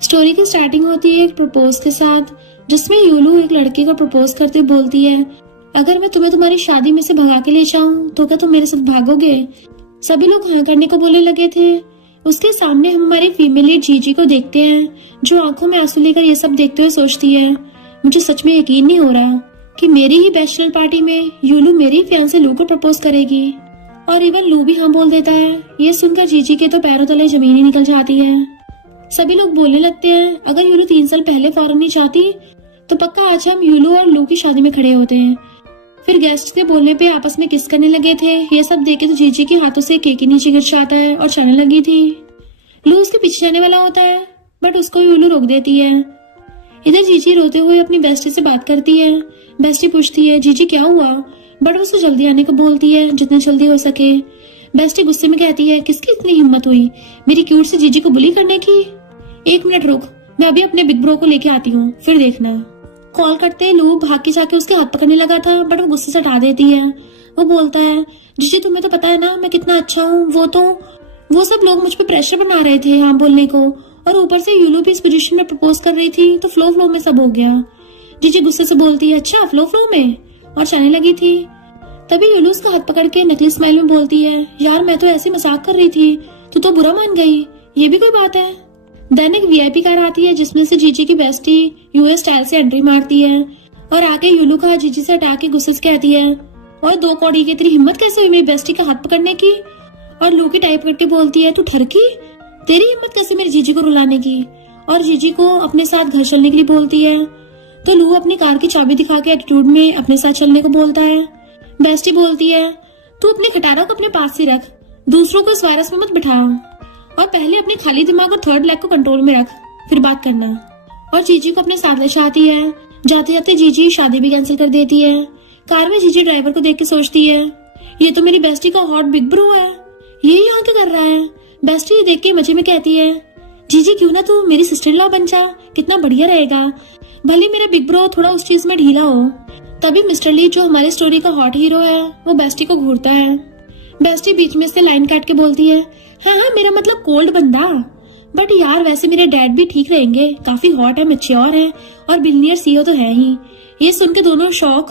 Story की starting होती है एक प्रपोज के साथ, जिसमें यूलू एक लड़के को प्रपोज करते हुए बोलती है, अगर मैं तुम्हें तुम्हारी शादी में से भगा के ले जाऊं तो क्या तुम मेरे साथ भागोगे। सभी लोग हाँ करने को बोलने लगे थे। उसके सामने हम हमारी फीमेल लीड जीजी को देखते हैं, जो आंखों में आंसू लेकर ये सब देखते हुए सोचती है, मुझे सच में यकीन नहीं हो रहा कि मेरी ही बैचलर पार्टी में यूलू मेरी फियांसे लू को प्रपोज करेगी। और इवन लू भी हाँ बोल देता है। ये सुनकर जीजी के तो पैरों तले जमीन ही निकल जाती है। सभी लोग बोलने लगते हैं, अगर यूलू 3 साल पहले फॉरेन नहीं चाहती तो पक्का आज हम यूलू और लू की शादी में खड़े होते हैं। फिर गेस्ट के बोलने पे आपस में किस करने लगे थे। ये सब देखे तो जीजी के हाथों से केक नीचे गिर जाता है और चलने लगी थी। लू उसके पीछे जाने वाला होता है, बट उसको यूलू रोक देती है। इधर जीजी रोते हुए अपनी बेस्टी से बात करती है। बेस्टी पूछती है, जीजी क्या हुआ, बट उसको जल्दी आने को बोलती है, जितनी जल्दी हो सके। बेस्टी गुस्से में कहती है, किसकी इतनी हिम्मत हुई मेरी क्यूट से जीजी को बुली करने की। 1 मिनट रुक, मैं अभी अपने बिग ब्रो को लेके आती हूँ, फिर देखना। कॉल करते लू भाग के जाके उसके हाथ पकड़ने लगा था, बट वो गुस्से से हटा देती है। वो बोलता है, जीजी तुम्हें तो पता है ना मैं कितना अच्छा हूँ। वो सब लोग मुझ पे प्रेशर बना रहे थे हाँ बोलने को, और ऊपर से यूलू भी इस पोजीशन में प्रपोज कर रही थी, तो फ्लो में सब हो गया। जीजी गुस्से से बोलती है, अच्छा फ्लो में, और जाने लगी थी। तभी यूलू उसका हाथ पकड़ के नकली स्माइल में बोलती है, यार मैं तो ऐसी मजाक कर रही थी, तू तो बुरा मान गई, ये भी कोई बात है। देन एक वीआईपी कार आती है, जिसमें से जीजी की बेस्टी यूएस स्टाइल से एंट्री मारती है और आके यूलू का जीजी से हटा के गुस्से से कहती है, और 2 कौड़ी की तेरी हिम्मत कैसे हुई मेरी बेस्टी का हाथ पकड़ने की। और लू की टाइप करके बोलती है, तू ठरकी, तेरी हिम्मत कैसे मेरी जीजी को रुलाने की। और जीजी को अपने साथ घर चलने के लिए बोलती है, तो लू अपनी कार की चाबी दिखा के एटीट्यूड में अपने साथ चलने को बोलता है। बेस्टी बोलती है, तू अपने खटारा को अपने पास ही रख, दूसरों को इस वायरस में मत बिठा, और पहले अपने खाली दिमाग और 3rd लेग को कंट्रोल में रख, फिर बात करना। और जीजी को अपने साथ ले जाती है। जाते जाते जीजी शादी भी कैंसिल कर देती है। कार में जीजी ड्राइवर को देख के सोचती है, ये तो मेरी बेस्टी का हॉट बिग ब्रो है, ये यहाँ क्या कर रहा है। बेस्टी ये देख के मजे में कहती है, जीजी क्यों ना तू मेरी सिस्टर इन लॉ बन जा, कितना बढ़िया रहेगा, भले मेरा बिग ब्रो थोड़ा उस चीज में ढीला हो। तभी मिस्टर ली, जो हमारी स्टोरी का हॉट हीरो है, वो बेस्टी को घूरता है। बेस्टी बीच में से लाइन काट के बोलती है, हाँ मेरा मतलब कोल्ड बंदा, बट यार वैसे मेरे डैड भी ठीक रहेंगे, काफी हॉट है, मैच्योर है, और बिलियनियर सीईओ तो है ही। ये सुन के दोनों शॉक।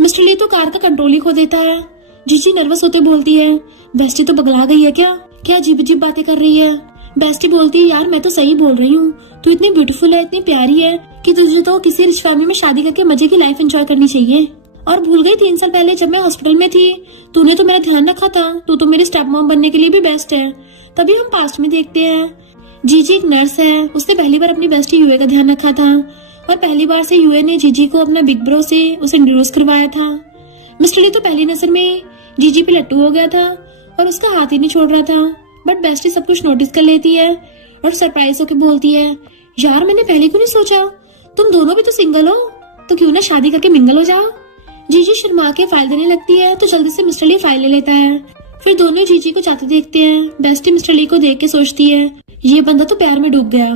मिस्टर ली तो कार का कंट्रोल ही खो देता है। जीजी नर्वस होते बोलती है, बेस्टी तो पगला गई है क्या अजीब अजीब बातें कर रही है। बेस्टी बोलती है, यार मैं तो सही बोल रही हूँ, तू इतनी ब्यूटीफुल है, इतनी प्यारी है कि तुझे तो किसी रिच फैमिली में शादी करके मजे की लाइफ एंजॉय करनी चाहिए। और भूल गई 3 साल पहले जब मैं हॉस्पिटल में थी, तूने तो मेरा ध्यान रखा था, तू तो मेरी स्टेप मॉम बनने के लिए भी बेस्ट है। तभी हम पास्ट में देखते हैं, जीजी एक नर्स है, उसने पहली बार अपनी बेस्टी यूए का ध्यान रखा था, और पहली बार से यूए ने जीजी को अपना बिग ब्रो से उसे इंट्रोड्यूस करवाया था। मिस्टर ली तो पहली नजर में जीजी पे लट्टू हो गया था और उसका हाथ ही नहीं छोड़ रहा था, बट बेस्टी सब कुछ नोटिस कर लेती है और सरप्राइज होकर बोलती है, यार मैंने पहले क्यों नहीं सोचा, तुम दोनों भी तो सिंगल हो, तो क्यों ना शादी करके मिंगल हो जाओ। जीजी शर्मा के फाइल देने लगती है, तो जल्दी से मिस्टर ली फाइल ले लेता है। फिर दोनों जीजी को जाते देखते हैं। बेस्टी मिस्टर ली को देख के सोचती है, ये बंदा तो प्यार में डूब गया।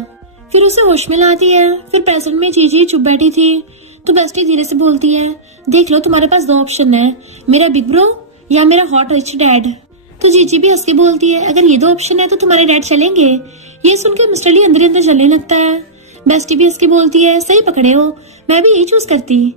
फिर उसे होश में लाती है। फिर प्रेजेंट में जीजी चुप बैठी थी, तो बेस्टी धीरे से बोलती है, देख लो तुम्हारे पास 2 ऑप्शन है, मेरा बिग ब्रो या मेरा हॉट रिच डैड। तो जीजी भी हंस के बोलती है, अगर ये 2 ऑप्शन है तो तुम्हारे डैड चलेंगे। ये सुनकर मिस्टर ली अंदर अंदर जलने लगता है। बेस्टी भी हंस के बोलती है, सही पकड़े हो, मैं भी यही चूज करती,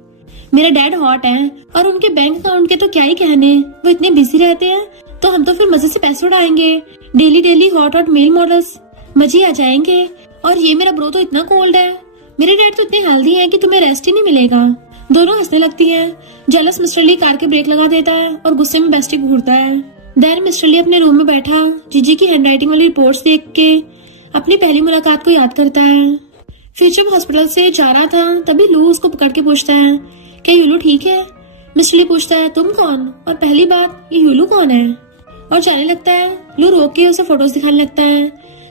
मेरे डैड हॉट हैं और उनके बैंक अकाउंट के तो क्या ही कहने, वो इतने बिजी रहते हैं, तो हम तो फिर मजे से पैसे उड़ाएंगे, डेली हॉट मेल मॉडल्स, मजे आ जाएंगे। और ये मेरा ब्रो तो इतना कोल्ड है, मेरे डैड तो इतने हेल्दी हैं कि तुम्हें रेस्ट ही नहीं मिलेगा। दोनों हंसने लगती हैं। जेलस मिस्टर ली कार के ब्रेक लगा देता है और गुस्से में बेस्टी घूरता है। देन मिस्टर ली अपने रूम में बैठा जीजी की हैंडराइटिंग वाली रिपोर्ट्स देख के अपनी पहली मुलाकात को याद करता है। फिर जब हॉस्पिटल से जा रहा था, तभी लू उसको पकड़ के पूछता है, क्या यूलू ठीक है। मिस्टर ली पूछता है, तुम कौन, और पहली बात ये यूलू कौन है, और जाने लगता है। लू रोक के उसे फोटोज दिखाने लगता है।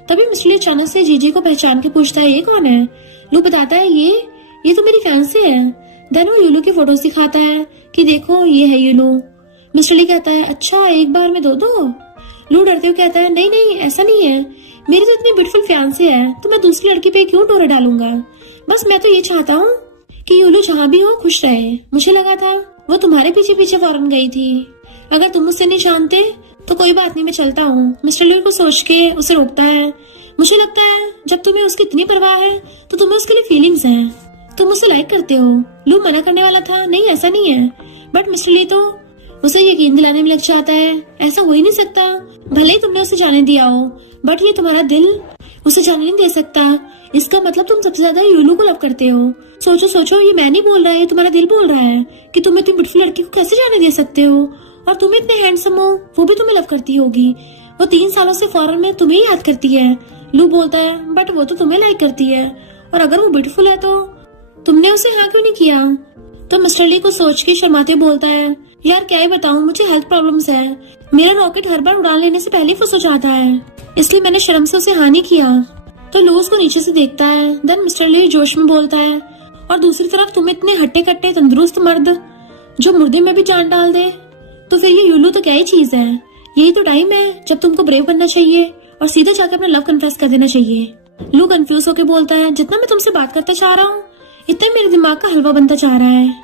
तभी मिस्टर ली अचानक से जीजी को पहचान के पूछता है, ये कौन है। लू बताता है, ये तो मेरी फैंसी है। देन वो यूलू की फोटोज दिखाता है कि देखो ये है यूलू। मिस्टर ली कहता है, अच्छा एक बार में दो। लू डरते हुए कहता है, नहीं ऐसा नहीं है, मेरी तो इतनी ब्यूटीफुल फैंसी है, तो मैं दूसरी लड़की पे क्यों डोरा डालूंगा। बस मैं तो ये चाहता हूँ कि यूलू जहाँ भी हो खुश रहे। मुझे लगा था वो तुम्हारे पीछे पीछे फौरन गई थी, अगर तुम मुझसे नहीं जानते तो कोई बात नहीं, मैं चलता हूँ। मिस्टर ली को सोच के उसे रोकता है। मुझे लगता है जब तुम्हें उसकी इतनी परवाह है तो तुम्हें उसके लिए फीलिंग्स हैं, तुम उसे लाइक करते हो। लू मना करने वाला था, नहीं ऐसा नहीं है, बट मिस्टर ली तो उसे यकीन दिलाने में लग जाता है ऐसा हो ही नहीं सकता। भले ही तुमने उसे जाने दिया हो, बट ये तुम्हारा दिल उसे जाने नहीं दे सकता। इसका मतलब तुम सबसे ज्यादा यूलू को लव करते हो। सोचो सोचो, ये मैं नहीं बोल रहा है, ये तुम्हारा दिल बोल रहा है कि तुम इतनी ब्यूटीफुल लड़की को कैसे जाने दे सकते हो। और तुम इतने हैंडसम हो, वो भी तुम्हें लव करती होगी। वो 3 सालों से फॉरेन में तुम्हें ही याद करती है। लू बोलता है बट वो तो तुम्हें लाइक करती है, और अगर वो ब्यूटीफुल है तो तुमने उसे हाँ क्यों नहीं किया। तो मिस्टर ली को सोच के शर्माते बोलता है, यार क्या ही बताऊं, मुझे हेल्थ प्रॉब्लम्स है। मेरा रॉकेट हर बार उड़ान लेने से पहले फंस हो जाता है, इसलिए मैंने शर्म से उसे हाँ नहीं किया। तो लू उसको नीचे से देखता है। देन मिस्टर ली जोश में बोलता है, और दूसरी तरफ तुम इतने हट्टे कट्टे तंदुरुस्त मर्द जो मुर्दे में भी जान डाल दे, तो फिर ये यूलू तो क्या ही चीज है। यही तो टाइम है जब तुमको ब्रेव बनना चाहिए और सीधा जाकर अपना लव कन्फेस कर देना चाहिए। लू कंफ्यूज होकर बोलता है, जितना मैं तुमसे बात करता चाह रहा हूँ इतना मेरे दिमाग का हलवा बनता चाह रहा है।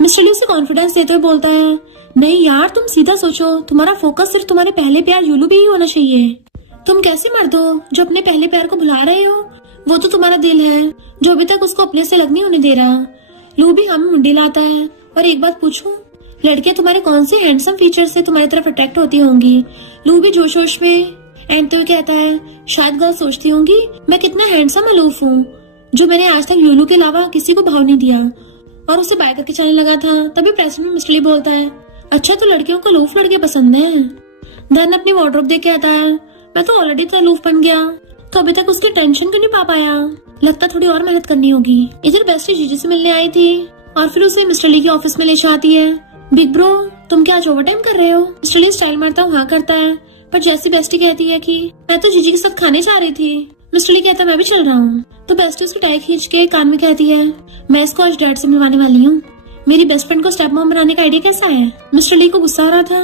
मिस्टर ली उसे कॉन्फिडेंस देते हुए बोलता है, नहीं यार तुम सीधा सोचो, तुम्हारा फोकस सिर्फ तुम्हारे पहले प्यार यूलू भी ही होना चाहिए। तुम कैसे मर्द हो जो अपने पहले प्यार को भुला रहे हो। वो तो तुम्हारा दिल है जो अभी तक उसको अपने से अलग नहीं होने दे रहा। लू भी हमें मुंडी लाता है, और एक बात पूछूं, लड़कियां तुम्हारे कौन से हैंडसम फीचर से तुम्हारी तरफ अट्रैक्ट होती होंगी। लू भी जोश जोश में एंड तो कहता है, शायद गर्ल सोचती होंगी मैं कितना हैंडसम अलूफ हूँ जो मैंने आज तक यूलू के अलावा किसी को भाव नहीं दिया, और उसे बाय करके चलने लगा था। तभी प्रेसिडेंट मिस्टर ली बोलता है, अच्छा तो लड़कियों को अलूफ लड़के पसंद है। धन अपनी वार्डरोब देख के आता है, मैं तो ऑलरेडी तो अलूफ बन गया, तो अभी तक उसकी टेंशन क्यों नहीं पा पाया। लगता थोड़ी और मेहनत करनी होगी। इधर बेस्टी जीजी से मिलने आई थी और फिर उसे मिस्टर ली के ऑफिस में ले जाती है। बिग ब्रो तुम क्या आज ओवर टाइम कर रहे हो। मिस्टर ली स्टाइल मारता हुआ हाँ करता है, पर जैसी बेस्टी कहती है कि मैं तो जीजी के साथ खाने जा रही थी, मिस्टर ली कहता है मैं भी चल रहा हूँ। तो बेस्टी उसकी टाई खींच के कान में कहती है, मैं इसको आज डैड से मिलवाने वाली हूँ। मेरी बेस्ट फ्रेंड को स्टेप मॉम बनाने का आइडिया कैसा है। मिस्टर ली को गुस्सा आ रहा था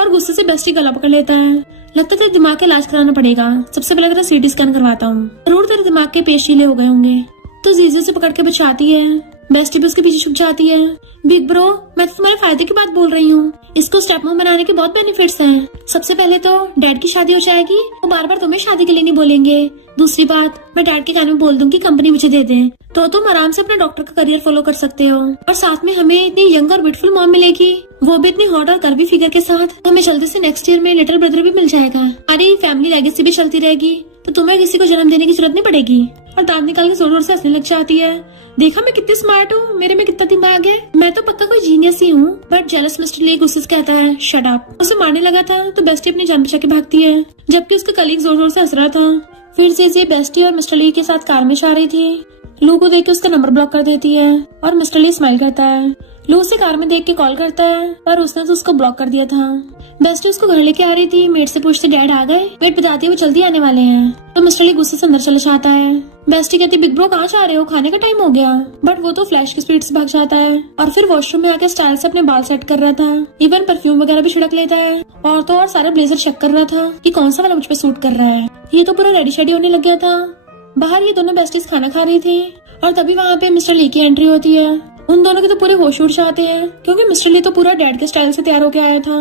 और गुस्से से बेस्टी गला पकड़ लेता है। लगता तेरे दिमाग का इलाज कराना पड़ेगा, सबसे पहले तेरा सीटी स्कैन करवाता हूँ, जरूर तेरे दिमाग के पेशीले हो गए होंगे। तो जीजू से पकड़ के बचाती है। बेस्टी भी उसके पीछे छुप जाती है। बिग ब्रो मैं तो तुम्हारे फायदे की बात बोल रही हूँ, इसको स्टेप मॉम बनाने के बहुत बेनिफिट्स हैं। सबसे पहले तो डैड की शादी हो जाएगी, वो बार बार तुम्हें शादी के लिए नहीं बोलेंगे। दूसरी बात, मैं डैड के कान में बोल दूंगी कंपनी मुझे दे दें, तो तुम आराम से अपने डॉक्टर का करियर फॉलो कर सकते हो, और साथ में हमें इतनी यंग और ब्यूटीफुल मॉम मिलेगी, वो भी इतनी हॉट और कर्वी फिगर के साथ। हमें जल्दी से नेक्स्ट ईयर में लिटिल ब्रदर भी मिल जाएगा। अरे फैमिली लेगेसी भी चलती रहेगी, तो तुम्हें किसी को जन्म देने की जरूरत नहीं पड़ेगी। और दांत निकाल के जोर जोर से हंसने लग जाती है। देखा मैं कितनी स्मार्ट हूँ, मेरे में कितना दिमाग है, मैं तो पक्का कोई जीनियस ही हूँ। बट जेलस मिस्टर ली गुस्से से कहता है, शट अप। उसे मारने लगा था तो बेस्टी अपनी जान बचा के भागती है, जबकि उसका कलीग जोर जोर से हंस रहा था। फिर से बेस्टी और मिस्टर ली के साथ कार में जा रही थी। लू को देख के उसका नंबर ब्लॉक कर देती है और मिस्टर ली स्माइल करता है। लू उसे कार में देख के कॉल करता है, पर उसने तो उसको ब्लॉक कर दिया था। बेस्टी उसको घर लेके आ रही थी। मेड से पूछते डैड आ गए। मेड बताती है वो जल्दी आने वाले हैं। तो मिस्टर ली गुस्से से अंदर चले जाता है। बेस्टी कहती बिग ब्रो कहाँ जा रहे हो, खाने का टाइम हो गया। बट वो तो फ्लैश की स्पीड से भाग जाता है और फिर वॉशरूम में आके स्टाइल से अपने बाल सेट कर रहा था। इवन परफ्यूम वगैरह भी छिड़क लेता है, और तो और सारा ब्लेजर चेक कर रहा था कि कौन सा वाला मुझ पे सूट कर रहा है। ये तो पूरा रेडी शेडी होने लग गया था। बाहर ये दोनों बेस्टीज खाना खा रही थी और तभी वहाँ पे मिस्टर ली की एंट्री होती है। उन दोनों के तो पूरे होश उड़ जाते हैं, क्योंकि मिस्टर ली तो पूरा डैड के स्टाइल से तैयार होके आया था।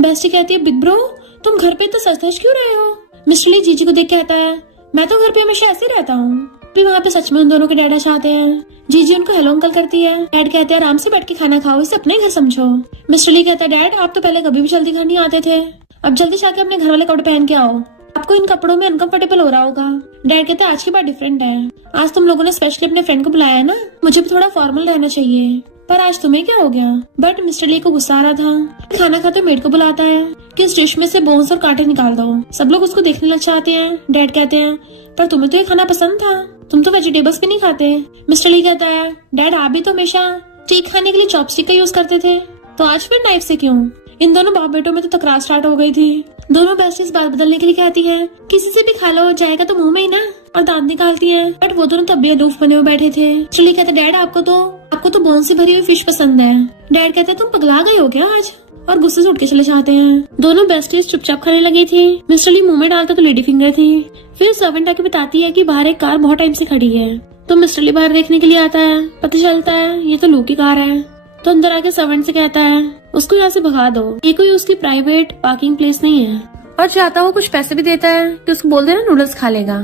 बेस्टी कहती है बिग ब्रो तुम घर पे तो सच सच क्यों रहे हो। मिस्टर ली जीजी को देख कहता है, मैं तो घर पे हमेशा ऐसे रहता हूँ। फिर वहाँ पे सच में उन दोनों के डैड चाहते हैं। जीजी उनको हेलो अंकल करती है। डैड कहते हैं आराम से बैठ के खाना खाओ, इसे अपने घर समझो। मिस्टर ली कहता है डैड आप तो पहले कभी भी जल्दी घर नहीं आते थे, अब जल्दी जाके अपने घर वाले कपड़े पहन के आओ, आपको इन कपड़ों में अनकंफर्टेबल हो रहा होगा। डैड कहते हैं आज की बात डिफरेंट है, आज तुम लोगों ने स्पेशली अपने फ्रेंड को बुलाया है ना, मुझे भी थोड़ा फॉर्मल रहना चाहिए, पर आज तुम्हें क्या हो गया। बट मिस्टर ली को गुस्सा आ रहा था। खाना खाते मेड को बुलाता है कि इस डिश में से बोन्स और कांटे निकाल दो। सब लोग उसको देखने लग जाते हैं। डैड कहते हैं पर तुम्हें तो ये खाना पसंद था, तुम तो वेजिटेबल्स भी नहीं खाते। मिस्टर ली कहता है डैड आप भी तो हमेशा स्टीक खाने के लिए चॉपस्टिक का यूज करते थे, तो आज फिर नाइफ से क्यों। इन दोनों बाप बेटों में तो तकरार स्टार्ट हो गई थी। दोनों बेस्टीज बात बदलने के लिए कहती है किसी से भी खा लो, जाएगा तो मुंह में ही ना, और दांत निकालती है। बट वो दोनों तब भी अलूफ बने हुए बैठे थे। चली कहते डैड आपको तो बोन से भरी हुई फिश पसंद है। डैड कहते तुम पगला गए हो क्या आज, और गुस्से से उठ के चले जाते हैं। दोनों बेस्टीज चुपचाप खाने लगी थी। मिस्टर ली मुंह में डालता तो लेडी फिंगर थी। फिर सर्वेंट आके बताती है कि बाहर एक कार बहुत टाइम से खड़ी है। तो मिस्टर ली बाहर देखने के लिए आता है। पता चलता है ये तो लू की कार है। तो अंदर आके सर्वेंट से कहता है उसको यहाँ से भगा दो, ये कोई उसकी प्राइवेट पार्किंग प्लेस नहीं है। और चाहता वो कुछ पैसे भी देता है कि उसको बोल देना नूडल्स खा लेगा।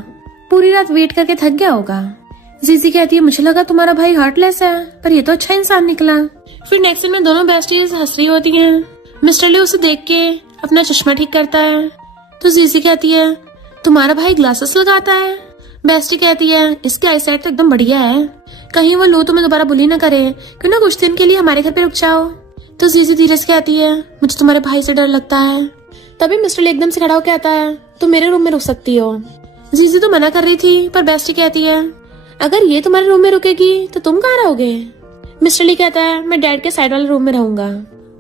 पूरी रात वेट करके थक गया होगा। जीजी कहती है मुझे लगा तुम्हारा भाई हार्टलेस है, पर ये तो अच्छा इंसान निकला। फिर नेक्स्ट सीन में दोनों बेस्टीज हंस रही होती हैं। मिस्टर ली उसे देख के अपना चश्मा ठीक करता है तो जीजी कहती है तुम्हारा भाई ग्लासेस लगाता है। बेस्टी कहती है इसकी आईसाइट तो एकदम बढ़िया है, कहीं वो लो तुम्हें दोबारा बुली ना करे, क्यों ना कुछ दिन के लिए हमारे घर पे रुक जाओ। तो जीजी धीरे से कहती है मुझे तुम्हारे भाई से डर लगता है। तभी मिस्टर ली एकदम से खड़ा होकर कहता है तुम मेरे रूम में रुक सकती हो। जीजी तो मना कर रही थी पर बेस्टी कहती है अगर ये तुम्हारे रूम में रुकेगी तो तुम कहाँ रहोगे। मिस्टर ली कहता है मैं डैड के साइड वाले रूम में रहूंगा।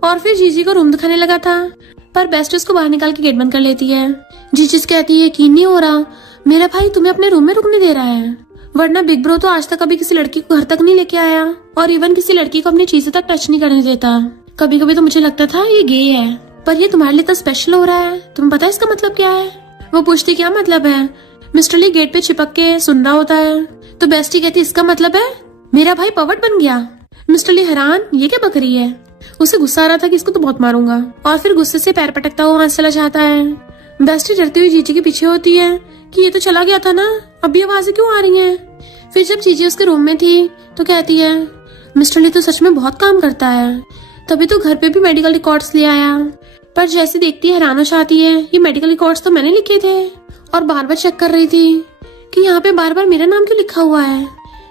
और फिर जीजी को रूम दिखाने लगा था पर बेस्टी उसको बाहर निकाल के गेट बंद कर लेती है। जीजी कहती है यकीन नहीं हो रहा मेरा भाई तुम्हें अपने रूम में रुकने दे रहा है, वरना बिग ब्रो तो आज तक कभी किसी लड़की को घर तक नहीं लेके आया और इवन किसी लड़की को अपनी चीजें तक टच नहीं करने देता। कभी कभी तो मुझे लगता था ये गे है, पर ये तुम्हारे लिए तो स्पेशल हो रहा है। तुम्हें पता है इसका मतलब क्या है। वो पूछती क्या मतलब है। मिस्टर ली गेट पे चिपक के सुन रहा होता है तो बेस्टी कहती इसका मतलब है मेरा भाई पवट बन गया। मिस्टर ली हैरान ये क्या बकरी है। उसे गुस्सा आ रहा था कि इसको तो बहुत मारूंगा और फिर गुस्से से पैर पटकता हुआ वहां से चला जाता है। बेस्टी डरती हुई जीजी के पीछे होती है कि ये तो चला गया था ना, अभी आवाजें क्यों आ रही हैं। फिर जब जीजी उसके रूम में थी तो कहती है मिस्टर ली तो सच में बहुत काम करता है, तभी तो घर पे भी मेडिकल रिकॉर्ड्स ले आया। पर जैसे देखती है हैरान हो जाती है ये मेडिकल रिकॉर्ड्स तो मैंने लिखे थे और बार बार चेक कर रही थी कि यहाँ पे बार बार मेरा नाम क्यों लिखा हुआ है।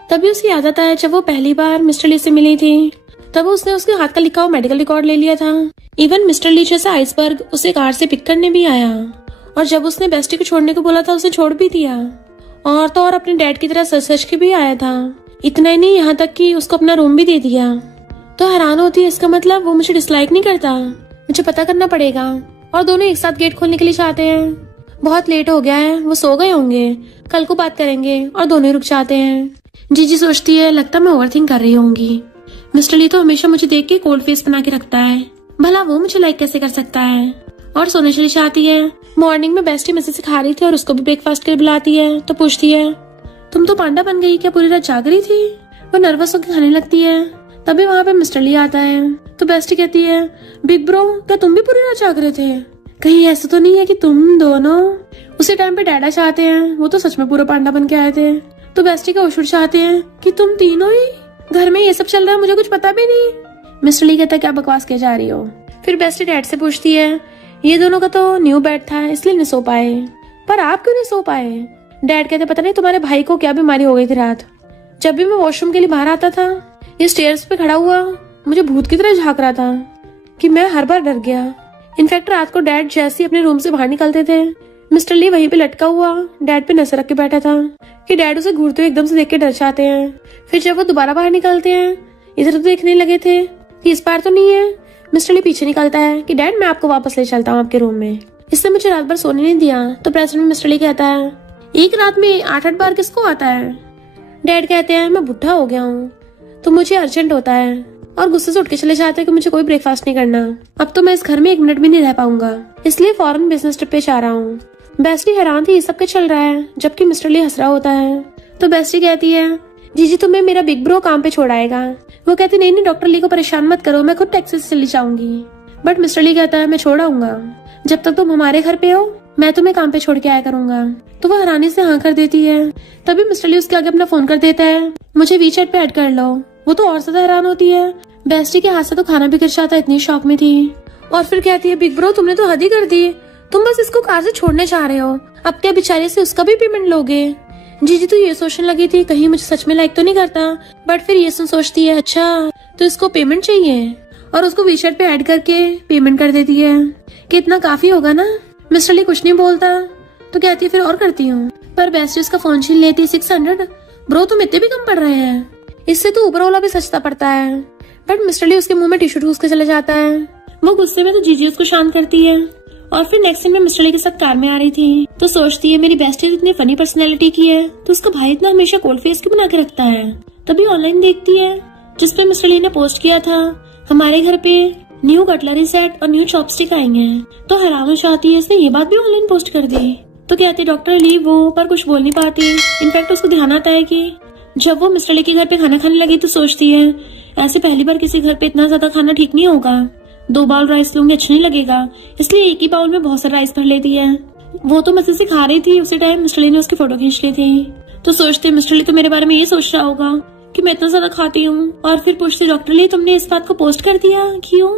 तभी उसे याद आता है जब वो पहली बार मिस्टर ली से मिली थी तब उसने उसके हाथ का लिखा हुआ मेडिकल रिकॉर्ड ले लिया था। इवन मिस्टर ली जैसा आइसबर्ग उसे कार से पिक करने भी आया और जब उसने बेस्टी को छोड़ने को बोला था उसे छोड़ भी दिया और तो और अपने डैड की तरह सच के भी आया था। इतना ही नहीं, यहाँ तक कि उसको अपना रूम भी दे दिया। तो हैरान होती है इसका मतलब वो मुझे डिसलाइक नहीं करता, मुझे पता करना पड़ेगा। और दोनों एक साथ गेट खोलने के लिए चाहते हैं। बहुत लेट हो गया है, वो सो गए होंगे, कल को बात करेंगे और दोनों रुक जाते हैं। जीजी सोचती है लगता मैं ओवरथिंक कर रही होंगी। मिस्टर ली तो हमेशा मुझे देख के कोल्ड फेस बना के रखता है, भला वो मुझे लाइक कैसे कर सकता है। और सोने चली जाती है। मॉर्निंग में बेस्टी मजे से खा रही थी और उसको भी ब्रेकफास्ट के लिए बुलाती है तो पूछती है तुम तो पांडा बन गई क्या, पूरी रात जाग रही थी। वो नर्वस होकर खाने लगती है। तभी वहाँ पे मिस्टर ली आता है तो बेस्टी कहती है बिग ब्रो क्या तुम भी पूरी रात जाग रहे थे, कहीं ऐसा तो नहीं है कि तुम दोनों। उसी टाइम पे डैडा चाहते हैं, वो तो सच में पूरा पांडा बन के आए थे। तो बेस्टी का उछुड़ चाहते हैं कि तुम तीनों ही घर में ये सब चल रहा है, मुझे कुछ पता भी नहीं। मिस्टर ली कहता है क्या बकवास किए जा रही हो। फिर बेस्टी डैड से पूछती है ये दोनों का तो न्यू बेड था इसलिए नहीं सो पाए, पर आप क्यों नहीं सो पाए। डैड कहते पता नहीं तुम्हारे भाई को क्या बीमारी हो गई थी रात, जब भी मैं वॉशरूम के लिए बाहर आता था ये स्टेयर्स पे खड़ा हुआ मुझे भूत की तरह झांक रहा था कि मैं हर बार डर गया। इनफैक्ट रात को डैड जैसे अपने रूम से बाहर निकलते थे मिस्टर ली वहीं पे लटका हुआ डैड पे नजर रख के बैठा था कि डैड उसे घूरते हुए एकदम से देख के डर जाते हैं। फिर जब वो दोबारा बाहर निकलते हैं इधर तो देखने लगे थे कि इस बार तो नहीं है। मिस्टर ली पीछे निकलता है कि डैड मैं आपको वापस ले चलता हूँ आपके रूम में, इसने मुझे रात भर सोने नहीं दिया। तो प्रेसिडेंट मिस्टर ली कहता है एक रात में 8-8 बार किसको आता है। डैड कहते हैं मैं बुढ़ा हो गया हूँ तो मुझे अर्जेंट होता है और गुस्से से उठ के चले जाते हैं कि मुझे कोई ब्रेकफास्ट नहीं करना, अब तो मैं इस घर में 1 मिनट भी नहीं रह पाऊंगा, इसलिए फॉरेन बिजनेस ट्रिप पे जा रहा हूँ। बेस्टी हैरान थी ये सब क्या चल रहा है, जबकि मिस्टर ली हंस रहा होता है। तो बेस्टी कहती है जीजी तुम्हें मेरा बिग ब्रो काम पे छोड़ाएगा। वो कहती नहीं नहीं डॉक्टर ली को परेशान मत करो, मैं खुद टैक्सी से चली जाऊंगी। बट मिस्टर ली कहता है मैं छोड़ाऊंगा, जब तक तुम हमारे घर पे हो मैं तुम्हें काम पे छोड़ के आया करूंगा। तो वो हैरानी से हाँ कर देती है। तभी मिस्टर ली उसके आगे अपना फोन कर देता है मुझे वीचैट पे ऐड कर लो। वो तो और ज्यादा हैरान होती है, बेस्टी के हाथ से तो खाना भी गिर जाता है, इतनी शॉक में थी। और फिर कहती है बिग ब्रो तुमने तो हद ही कर दी, तुम बस इसको कार से छोड़ने चाह रहे हो, अब क्या बेचारे से उसका भी पेमेंट लोगे। जीजी तो ये सोचने लगी थी कहीं मुझे सच में लाइक तो नहीं करता, बट फिर ये सोचती है अच्छा तो इसको पेमेंट चाहिए और उसको वीचैट पे ऐड करके पेमेंट कर देती है कि इतना काफी होगा ना। मिस्टर ली कुछ नहीं बोलता तो कहती है फिर और करती हूँ, पर बेस्टी उसका फोन छीन लेती। 600 ब्रो तुम इतने भी कम पड़ रहे हैं, इससे तो ऊपर वाला भी सस्ता पड़ता है। बट मिस्टर ली उसके मुंह में टिश्यू ठूस के चले जाता है। वो गुस्से में तो जीजी उसको शांत करती है। और फिर नेक्स्ट दिन में मिस्टर ली के साथ कार में आ रही थी तो सोचती है मेरी बेस्टी इतनी फनी पर्सनैलिटी की है तो उसका भाई इतना हमेशा कोल्ड फेस क्यों बना के रखता है। तभी ऑनलाइन देखती है जिसपे मिस्टर ली ने पोस्ट किया था हमारे घर पे न्यू कटलरी सेट और न्यू चॉपस्टिक आएंगे हैं। तो हैरान हो जाती है इसने ये बात भी ऑनलाइन पोस्ट कर दी। तो कहती डॉक्टर ली वो पर कुछ बोल नहीं पाती। इनफैक्ट उसको ध्यान आता है कि जब वो मिस्टर ली के घर पे खाना खाने लगी तो सोचती है ऐसे पहली बार किसी घर पे इतना ज्यादा खाना ठीक नहीं होगा, 2 बाउल राइस लूंगी अच्छा नहीं लगेगा, इसलिए एक ही बाउल में बहुत सारा राइस भर लेती है। वो तो मजे से खा रही थी, उसी टाइम मिस्टर ली ने उसकी फोटो खींच ली थी। तो सोचते मिस्टर ली तो मेरे बारे में ये सोच रहा होगा कि मैं इतना ज्यादा खाती हूँ। और फिर पूछते डॉक्टर ली तुमने इस बात को पोस्ट कर दिया, क्यों?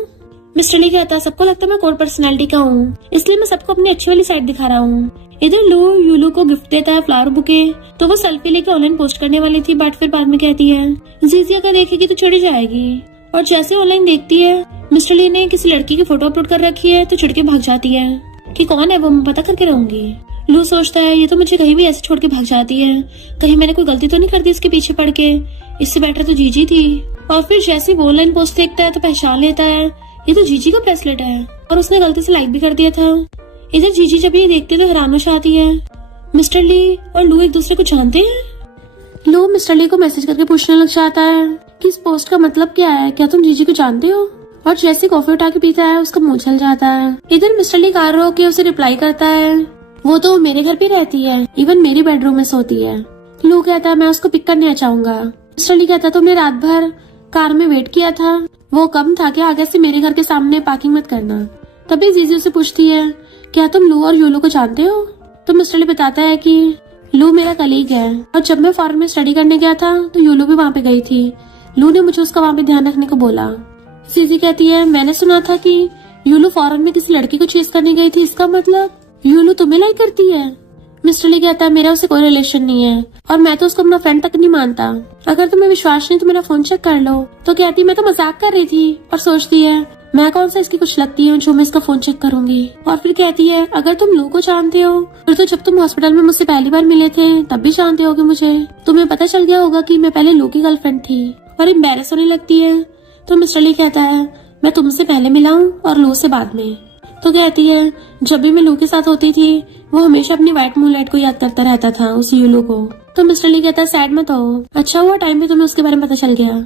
मिस्टर ली कहता है सबको लगता है मैं कोर पर्सनैलिटी का हूँ, इसलिए मैं सबको अपनी अच्छी वाली साइड दिखा रहा हूँ। इधर लो यूलू को गिफ्ट देता है फ्लावर बुके, तो वो सेल्फी लेके ऑनलाइन पोस्ट करने वाली थी, बट फिर बाद में कहती है जीजी अगर देखेगी तो चिढ़ जाएगी। और जैसे ऑनलाइन देखती है मिस्टर ली ने किसी लड़की की फोटो अपलोड कर रखी है, तो चिढ़ के भाग जाती है कि कौन है वो मैं पता करके रहूंगी। लू सोचता है ये तो मुझे कहीं भी ऐसे छोड़ के भाग जाती है, कहीं मैंने कोई गलती तो नहीं कर दी इसके पीछे पड़ के, इससे बेटर तो जीजी थी। और फिर जैसे वो ऑनलाइन पोस्ट देखता है तो पहचान लेता है ये तो जीजी का ब्रेसलेट है, और उसने गलती से लाइक भी कर दिया था। इधर जीजी जब ये देखते तो हैरान हो जाती है। मिस्टर ली और लू एक दूसरे को जानते हैं। लू मिस्टर ली को मैसेज करके पूछने लग जाता है कि इस पोस्ट का मतलब क्या है, क्या तुम जीजी को जानते हो? और जैसे कॉफी उठा के पीता है उसका मुंह जल जाता है। इधर मिस्टर ली कार रोक के उसे रिप्लाई करता है वो तो मेरे घर पे रहती है, इवन मेरी बेडरूम में सोती है। लू कहता है मैं उसको पिक करने चाहूंगा। मिस्टर ली कहता तुमने रात भर कार में वेट किया था, वो कम था कि आगे से मेरे घर के सामने पार्किंग मत करना। तभी जीजी उसे पूछती है क्या तुम लू और यूलू को जानते हो? तो मिस्टर ली बताता है कि लू मेरा कलीग है, और जब मैं फॉरेन में स्टडी करने गया था तो यूलू भी वहाँ पे गई थी। लू ने मुझे उसका वहाँ पे ध्यान रखने को बोला। जीजी कहती है मैंने सुना था कि यूलू फॉरेन में किसी लड़की को चेस करने गई थी, इसका मतलब यूलू तुम्हें लाइक करती है? मिस्टर ली कहता है मेरा उससे कोई रिलेशन नहीं है, और मैं तो उसको अपना फ्रेंड तक नहीं मानता। अगर तुम्हें विश्वास नहीं तो मेरा फोन चेक कर लो। तो कहती मैं तो मजाक कर रही थी, और सोचती है मैं कौन सा इसकी कुछ लगती हूँ जो मैं इसका फोन चेक करूंगी। और फिर कहती है अगर तुम लू को जानते हो फिर तो जब तुम हॉस्पिटल में मुझसे पहली बार मिले थे तब भी जानते होगे मुझे, तुम्हें पता चल गया होगा कि मैं पहले लू की गर्लफ्रेंड थी। और एम्बैरेस होने लगती है। तो मिस्टर ली कहता है मैं तुमसे पहले मिला हूँ और लू से बाद में। तो कहती है जब भी मैं लू के साथ होती थी वो हमेशा अपनी व्हाइट मूनलाइट को याद करता रहता था, उस यूलू को। तो मिस्टर ली कहता है सैड मत हो, अच्छा हुआ टाइम पे तुम्हें उसके बारे में पता चल गया।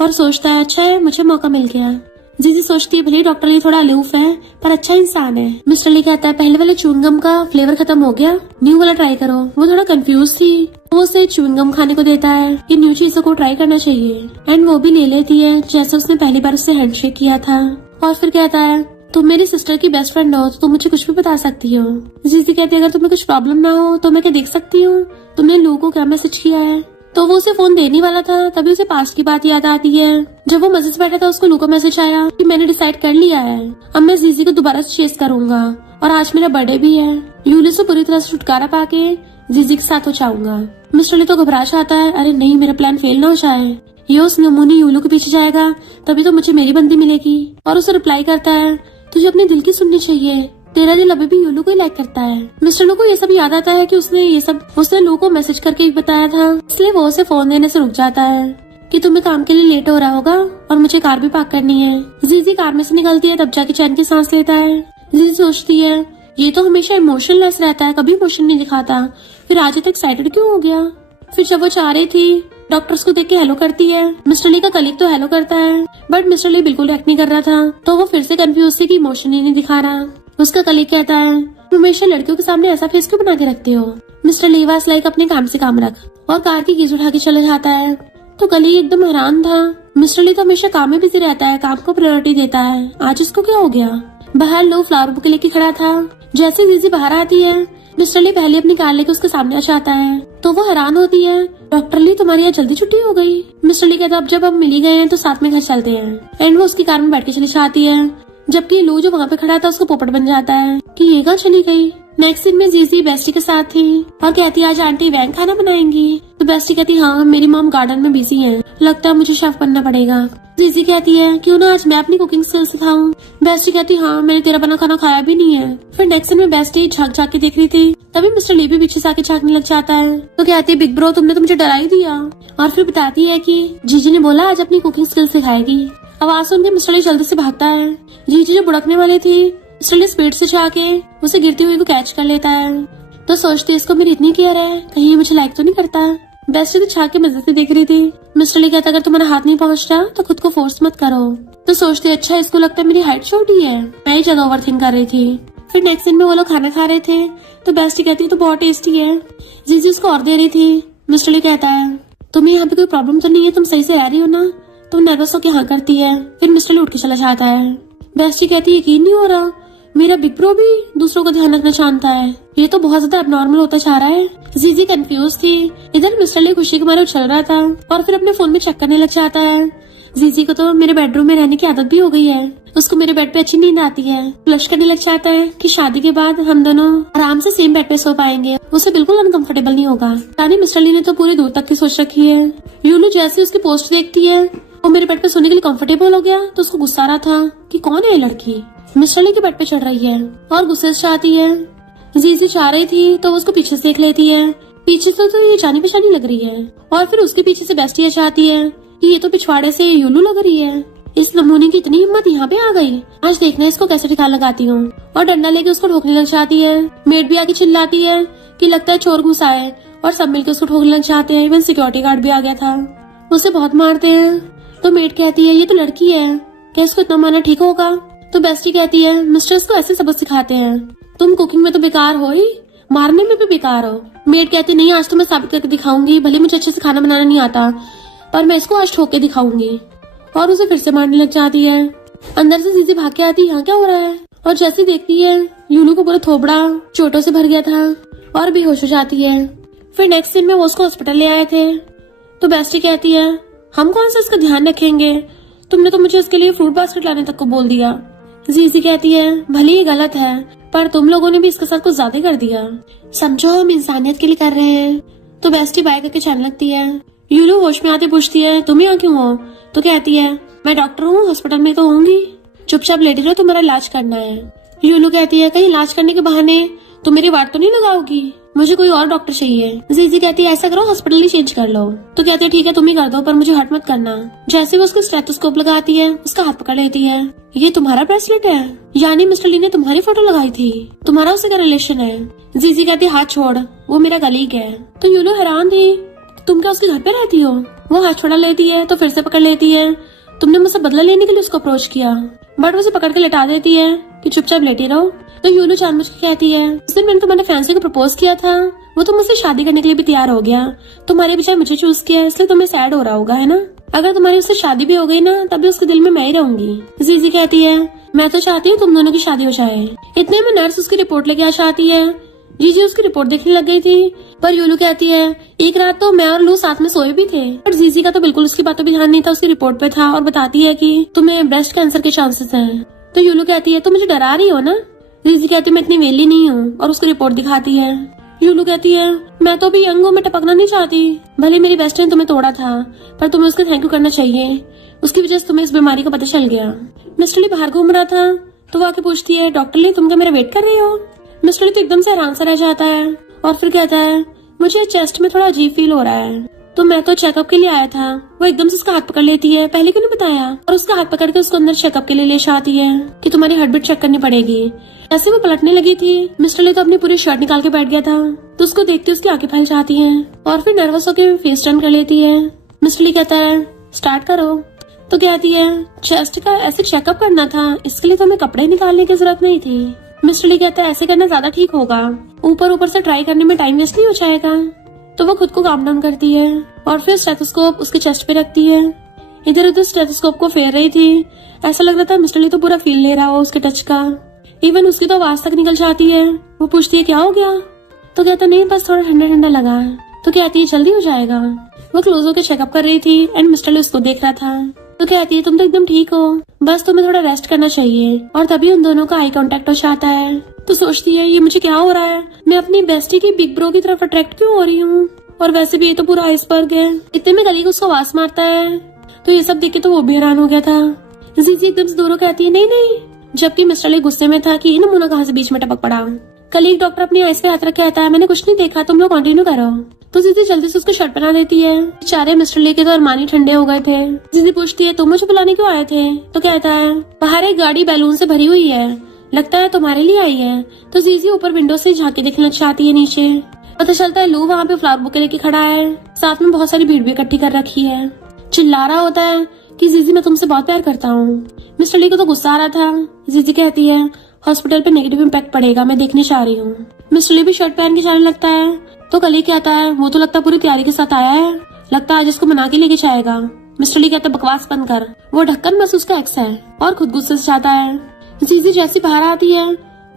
और सोचता है अच्छा है मुझे मौका मिल गया। जीजी सोचती है भले डॉक्टर ली थोड़ा अलूफ है पर अच्छा इंसान है। मिस्टर ली कहता है पहले वाले च्युइंगम का फ्लेवर खत्म हो गया, न्यू वाला ट्राई करो। वो थोड़ा कंफ्यूज थी, वो उसे च्युइंगम खाने को देता है कि न्यू चीजों को ट्राई करना चाहिए, एंड वो भी ले लेती है जैसे उसने पहली बार उससे हैंडशेक किया था। और फिर कहता है तुम मेरी सिस्टर की बेस्ट फ्रेंड हो तो तुम मुझे कुछ भी बता सकती हो। जीजी कहती है अगर तुम्हें कुछ प्रॉब्लम ना हो तो मैं क्या देख सकती हूँ तुमने लू को क्या मैसेज किया है। तो वो उसे फोन देने वाला था, तभी उसे पास्ट की बात याद आती है। जब वो मजे से बैठा था उसको लू का मैसेज आया कि मैंने डिसाइड कर लिया है, अब मैं जीजी को दोबारा से चेस करूंगा, और आज मेरा बर्थडे भी है। यूली से पूरी तरह से छुटकारा पाके जीजी के साथ हो जाऊंगा। मिस्टर ली तो घबरा जाता है, अरे नहीं मेरा प्लान फेल ना हो जाए, ये उस नमूनी यूलू के पीछे जाएगा तभी तो मुझे मेरी बंदी मिलेगी। और उसे रिप्लाई करता है तुझे अपने दिल की सुननी चाहिए, तेरा दिल अभी भी यूलू को ही लाइक करता है। मिस्टर लू को ये सब याद आता है कि उसने लू को मैसेज करके ही बताया था, इसलिए वो उसे फोन देने से रुक जाता है कि तुम्हें काम के लिए लेट हो रहा होगा और मुझे कार भी पार्क करनी है। जीजी कार में से निकलती है, तब जाके चैन की सांस लेता है। जीजी सोचती है ये तो हमेशा इमोशनलेस रहता है, कभी इमोशन नहीं दिखाता, फिर आज तक एक्साइटेड क्यों हो गया। फिर जब वो चाह रही थी डॉक्टर्स को देख के हेलो करती है। मिस्टर ली का कलीग तो हेलो करता है, बट मिस्टर ली बिल्कुल एक्ट नहीं कर रहा था, तो वो फिर से कंफ्यूज थी कि इमोशन ही नहीं दिखा रहा। उसका कलीग कहता है तुम हमेशा लड़कियों के सामने ऐसा फेस क्यों बना के रखते हो। मिस्टर ली वाज लाइक अपने काम से काम रख, और कार की कीज उठा के चले जाता है। तो कलीग एकदम हैरान था, मिस्टर ली तो हमेशा काम में बिजी रहता है, काम को प्रायोरिटी देता है, आज उसको क्या हो गया। बाहर लो फ्लावर बुके लेके खड़ा था। जैसे जीजी बाहर आती है मिस्टर ली पहले अपनी कार लेके उसके सामने आ जाता है, तो वो हैरान होती है डॉक्टर ली तुम्हारी यहाँ जल्दी छुट्टी हो गई। मिस्टर ली कहता अब जब हम मिल ही गए हैं तो साथ में घर चलते हैं, एंड वो उसकी कार में बैठ के चली जाती है, जबकि लू जो वहाँ पे खड़ा था उसको पोपट बन जाता है कि ये कहाँ चली गई। नेक्स्ट सीन में जीजी बेस्टी के साथ थी और कहती है आज आंटी वैंग खाना बनाएंगी। तो बेस्टी कहती हाँ मेरी मॉम गार्डन में बिजी है, लगता है मुझे शेफ बनना पड़ेगा। जीजी कहती है क्यों ना आज मैं अपनी कुकिंग स्किल सिखाऊं। बेस्टी कहती हाँ मैंने तेरा बना खाना खाया भी नहीं है। फिर नेक्स्ट सीन में बेस्टी झाँक झाँक के देख रही थी, तभी मिस्टर ली भी पीछे से आके झाँकने लग जाता है। तो कहती है बिग ब्रो तुमने तो मुझे डरा ही दिया। और फिर बताती है कि जीजी ने बोला आज अपनी कुकिंग स्किल सिखाएगी। आवाज सुन के मिस्टर ली जल्दी से भागता है। जीजी जो बुड़कने वाली थी मिस्टर ली स्पीड से जाके उसे गिरती हुई को कैच कर लेता है। तो सोचती इसको मेरी इतनी केयर है, कहीं ये मुझे लाइक तो नहीं करता। बेस्टी तो छाक के मजे से देख रही थी। मिस्टर ली कहता अगर तुम्हारा हाथ नहीं पहुंचता तो खुद को फोर्स मत करो। तो सोचती अच्छा इसको लगता है मेरी हाइट छोटी है, मैं ही ज्यादा ओवरथिंक कर रही थी। फिर नेक्स्ट सीन में वो लोग खाना खा रहे थे, तो बेस्टी कहती है तो बहुत टेस्टी है। जीजी उसको और दे रही थी। मिस्टर ली कहता है तुम्हें यहाँ पे कोई प्रॉब्लम तो नहीं है, तुम सही से रह रही हो ना। तुम नर्वस होकर हाँ करती है। फिर मिस्टर ली उठ के चला जाता है। बेस्टी कहती है यकीन नहीं हो रहा मेरा बिग ब्रो भी दूसरों को ध्यान रखना जानता है, ये तो बहुत ज्यादा एबनॉर्मल होता जा रहा है। जीजी कंफ्यूज थी। इधर मिस्टर ली खुशी के मारे उछल रहा था और फिर अपने फोन में चेक करने लग जाता है। जीजी को तो मेरे बेडरूम में रहने की आदत भी हो गई है, उसको मेरे बेड पे अच्छी नींद आती है। फ्लश करने लग जाता है कि शादी के बाद हम दोनों आराम से सेम बेड पे सो पाएंगे, उसे बिल्कुल अनकंफर्टेबल नहीं होगा। यानी मिस्टर ली ने तो पूरी दूर तक की सोच रखी है। यूलू जैसे उसकी पोस्ट देखती है वो मेरे बेड पे सोने के लिए कंफर्टेबल हो गया तो उसको गुस्सा आ रहा था कि कौन है ये लड़की मिस्टर ली के बेड पे चढ़ रही है और गुस्से से चाहती है। जीजी चाह रही थी तो वो उसको पीछे से देख लेती है। पीछे से तो ये जानी पहचानी लग रही है और फिर उसके पीछे से बेस्टिया चाहती है कि ये तो पिछवाड़े से यूलू लग रही है। इस नमूने की इतनी हिम्मत यहाँ पे आ गई, आज देखना इसको कैसे ठिकाना लगाती हूँ। और डंडा लेके उसको ठोकने लग जाती है। मेड भी आके चिल्लाती है कि लगता है चोर घुसा है और सब मिलकर उसको ठोकने लग जाते हैं। इवन सिक्योरिटी गार्ड भी आ गया था, उसे बहुत मारते हैं। तो मेड कहती है ये तो लड़की है, क्या इसको इतना मारना ठीक होगा? तो बेस्टी कहती है मिस्टर्स को ऐसे सबक सिखाते हैं, तुम कुकिंग में तो बेकार हो ही, मारने में भी बेकार हो। मेड कहती नहीं आज तो मैं साबित करके दिखाऊंगी, भले मुझे अच्छे से खाना बनाना नहीं आता पर मैं इसको आज ठोक के दिखाऊंगी। और उसे फिर से मारने लग जाती है। अंदर से जीजी भाग के आती यहाँ क्या हो रहा है और जैसी देखती है यूलू को पूरा थोबड़ा चोटों से भर गया था और बेहोश हो जाती है। फिर नेक्स्ट दिन में वो उसको हॉस्पिटल ले आए थे। तो बेस्टी कहती है हम कौन सा इसका ध्यान रखेंगे, तुमने तो मुझे इसके लिए फ्रूट बास्केट लाने तक को बोल दिया। जीजी कहती है भले ही गलत है पर तुम लोगों ने भी इसके साथ कुछ ज्यादा कर दिया, समझो हम इंसानियत के लिए कर रहे हैं। तो बेस्टी बाय करके चलने लगती है। यूलू होश में आते पूछती है तुम यहाँ क्यों हो? तो कहती है मैं डॉक्टर हूँ, हॉस्पिटल में तो होंगी, चुपचाप लेटी रहो, तुम्हारा इलाज करना है। यूलू कहती है कहीं इलाज करने के बहाने तुम मेरी वाट तो नहीं लगाओगी, मुझे कोई और डॉक्टर चाहिए। जीजी कहती है ऐसा करो हॉस्पिटल ही चेंज कर लो। तो कहते हैं ठीक है तुम ही कर दो पर मुझे हर्ट मत करना। जैसे वो उसको स्टेथोस्कोप लगाती है उसका हाथ पकड़ लेती है। ये तुम्हारा ब्रेसलेट है, यानी मिस्टर ली ने तुम्हारी फोटो लगाई थी, तुम्हारा उससे क्या रिलेशन है? जीजी कहती है हाथ छोड़, वो मेरा कलीग है। तो यूलू हैरान थी तुम क्या उसके घर पे रहती हो? वो हाथ छोड़ा लेती है तो फिर से पकड़ लेती है। तुमने मुझसे बदला लेने के लिए उसको अप्रोच किया, बट उसे पकड़ के लेटा देती है कि चुपचाप लेटी रहो। तो यूलू जानबूझ के कहती है उस दिन मैंने तुम्हारे फैंसी को प्रपोज किया था, वो तो मुझसे शादी करने के लिए भी तैयार हो गया, तुम्हारे बजाय मुझे चूज किया इसलिए तुम्हें सैड हो रहा होगा है ना? अगर तुम्हारी उससे शादी भी हो गई ना तभी उसके दिल में मैं ही रहूंगी। जीजी कहती है मैं तो चाहती हूँ तुम दोनों की शादी हो जाए। इतने में नर्स उसकी रिपोर्ट लेके आ जाती है। जीजी उसकी रिपोर्ट देखने लग गई थी पर यूलू कहती है एक रात तो मैं और लू साथ में सोए भी थे। पर जीजी का तो बिल्कुल उसकी बातों पे ध्यान नहीं था, उसकी रिपोर्ट पे था और बताती है कि तुम्हें ब्रेस्ट कैंसर के चांसेस हैं। तो यूलू कहती है तुम मुझे डरा रही हो ना? जीजी कहती है मैं इतनी वेली नहीं हूँ और उसको रिपोर्ट दिखाती है। यूलू कहती है मैं तो भी यंग हूँ, मैं टपकना नहीं चाहती, भले मेरी बेस्ट ने तुम्हें तोड़ा था पर तुम्हें उसका थैंक यू करना चाहिए, उसकी वजह से तुम्हें इस बीमारी का पता चल गया। मिस्टर ली बाहर घूम रहा था तो वो आके पूछती है डॉक्टर ली तुम क्या मेरा वेट कर रही हो? मिस्टर ली तो एकदम से हैरान सा रह जाता है और फिर कहता है मुझे चेस्ट में थोड़ा अजीब फील हो रहा है, तो मैं तो चेकअप के लिए आया था। वो एकदम से उसका हाथ पकड़ लेती है, पहले क्यों नहीं बताया, और उसका हाथ पकड़ के उसको अंदर चेकअप के लिए ले जाती है कि तुम्हारी हार्ट बीट चेक करनी पड़ेगी। ऐसे वो पलटने लगी थी, मिस्टर ली तो अपनी पूरी शर्ट निकाल के बैठ गया था तो उसको देखते उसकी आंखें फैल जाती हैं और फिर नर्वस होकर फेस टर्न कर लेती है। मिस्टर ली कहता है स्टार्ट करो। तो कहती है चेस्ट का ऐसे चेकअप करना था, इसके लिए तो हमें कपड़े निकालने की जरूरत नहीं थी। मिस्टर ली कहता है ऐसे करना ज्यादा ठीक होगा, ऊपर ऊपर से ट्राई करने में टाइम वेस्ट नहीं हो जाएगा। तो वो खुद को काम डाउन करती है और फिर स्टेथोस्कोप उसके चेस्ट पे रखती है। इधर उधर स्टेथोस्कोप को फेर रही थी, ऐसा लग रहा था मिस्टर ली तो पूरा फील ले रहा हो उसके टच का। इवन उसकी तो आवाज तक निकल जाती है। वो पूछती है क्या हो गया? तो कहता नहीं बस थोड़ा ठंडा ठंडा लगा है। तो कहती है जल्दी हो जाएगा। वो क्लोज होकर चेकअप कर रही थी एंड मिस्टर ली उसको देख रहा था। तो कहती है तुम तो एकदम ठीक हो, बस तुम्हें थोड़ा रेस्ट करना चाहिए। और तभी उन दोनों का आई कांटेक्ट हो जाता है। तो सोचती है ये मुझे क्या हो रहा है, मैं अपनी बेस्टी की बिग ब्रो की तरफ अट्रैक्ट क्यों हो रही हूँ, और वैसे भी ये तो पूरा आइसबर्ग है। इतने में कलीग उसको आवाज मारता है तो ये सब देख के तो वो भी हैरान हो गया था। जीजी एकदम से दूरों कहती है नहीं नहीं, जबकि मिस्टर ली गुस्से में था कि ये नमूना कहाँ से बीच में टपक पड़ा। कलीग डॉक्टर अपनी आइस पे हाथ रख के आता है मैंने कुछ नहीं देखा, तुम लोग कंटिन्यू करो। तो जीजी जल्दी से उसको शर्ट पहना देती है। बेचारे मिस्टर ली के तो अरमानी ठंडे हो गए थे। जीजी पूछती है तुम मुझे बुलाने क्यों आए थे? तो कहता है बाहर एक गाड़ी बैलून से भरी हुई है, लगता है तुम्हारे लिए आई है। तो जीजी ऊपर विंडो से झांके देखने लग जाती है नीचे। पता चलता है लू वहाँ पे फ्लावर बुके लेके खड़ा है, साथ में बहुत सारी भीड़ भी इकट्ठी कर रखी है। चिल्ला रहा होता है कि जीजी मैं तुमसे बहुत प्यार करता हूँ। मिस्टर ली को तो गुस्सा आ रहा था। जीजी कहती है हॉस्पिटल पे नेगेटिव इम्पैक्ट पड़ेगा, मैं देखने चाह रही हूँ। मिस्टर ली भी शर्ट पहन के जाने लगता है। तो कलीग कहता है वो तो लगता है पूरी तैयारी के साथ आया है, लगता है आज इसको मना के लेके जाएगा। मिस्टर ली कहता है बकवास बंद कर, वो ढक्कन बस उसका एक्स है, और खुद गुस्से से जाता है। जीजी जैसी बाहर आती है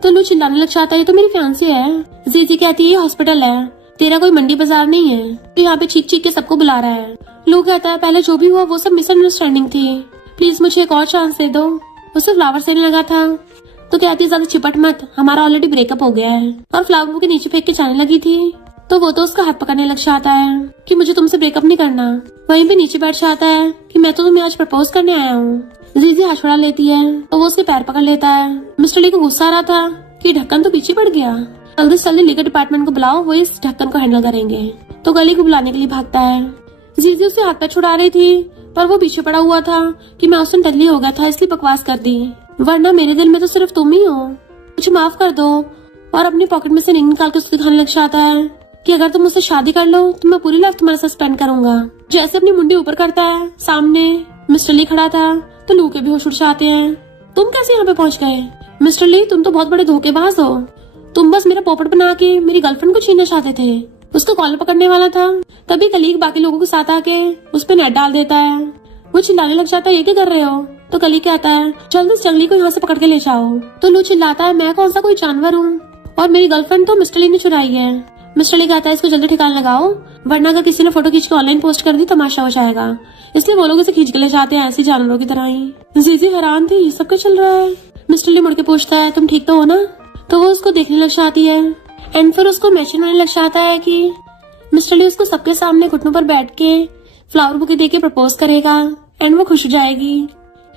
तो लू चिल्लाने लग जाता है, तो मेरी फियांसी है। जीजी कहती है हॉस्पिटल है, तेरा कोई मंडी बाजार नहीं है, तो यहाँ पे चीख चीख के सबको बुला रहा है। लू कहता है पहले जो भी हुआ वो सब मिसअंडरस्टैंडिंग थी, प्लीज मुझे एक और चांस दे दो। उसे फ्लावर देने लगा था तो कहती है ज्यादा चिपट मत, हमारा ऑलरेडी ब्रेकअप हो गया है, और फ्लावर के नीचे फेंक के जाने लगी थी तो वो तो उसका हाथ पकड़ने लग जाता है कि मुझे तुमसे ब्रेकअप नहीं करना। वहीं पे नीचे बैठ जाता है कि मैं तो तुम्हें आज प्रपोज करने आया हूँ। जीजी हाथ छुड़ा लेती है तो वो उसके पैर पकड़ लेता है। मिस्टर ली को गुस्सा आ रहा था कि ढक्कन तो पीछे पड़ गया, जल्दी से जल्दी लीगल डिपार्टमेंट को बुलाओ, वो इस ढक्कन को हैंडल करेंगे। तो गली को बुलाने के लिए भागता है। जीजी उसे हाथ पैर छुड़ा रही थी पर वो पीछे पड़ा हुआ था कि मैं उस दिन टल्ली हो गया था इसलिए बकवास कर दी, वरना मेरे दिल में तो सिर्फ तुम ही हो, मुझे माफ कर दो। और अपनी पॉकेट में से रिंग निकाल कर उसको दिखाने लग जाता है कि अगर तुम मुझसे शादी कर लो तो मैं पूरी लाइफ तुम्हारे साथ स्पेंड करूंगा। जैसे अपनी मुंडी ऊपर करता है, सामने मिस्टर ली खड़ा था तो लू के भी होश उड़ जाते हैं। तुम कैसे यहाँ पे पहुँच गए? मिस्टर ली तुम तो बहुत बड़े धोखेबाज हो, तुम बस मेरा पोपट बना के मेरी गर्लफ्रेंड को छीनना चाहते थे। उसको कॉलर पकड़ने वाला था तभी कलीग बाकी लोगों के साथ आके उस पे नेट डाल देता है। वो चिल्लाने लग जाता है ये क्या कर रहे हो? तो कलीग कहता है जल्दी इस जंगली को यहाँ से पकड़ के ले जाओ। तो लू चिल्लाता है मैं कौन सा कोई जानवर हूँ, और मेरी गर्लफ्रेंड तो मिस्टर ली ने चुराई है। मिस्टर ली कहता है इसको जल्दी ठिकाने लगाओ, वरना अगर किसी ने फोटो खींच के ऑनलाइन पोस्ट कर दी तमाशा हो जाएगा, इसलिए वो लोग इसे खींच के ले जाते हैं ऐसे जानवरों की तरह ही। जीजी हैरान थी ये सब क्या चल रहा है। मिस्टर ली मुड़ के पूछता है तुम ठीक तो हो ना? तो वो उसको देखने लग जाती है एंड फिर उसको मैचिंग होने लग जाता है कि मिस्टर ली उसको सबके सामने घुटनों पर बैठ के फ्लावर बुके दे के प्रपोज करेगा एंड वो खुश हो जाएगी।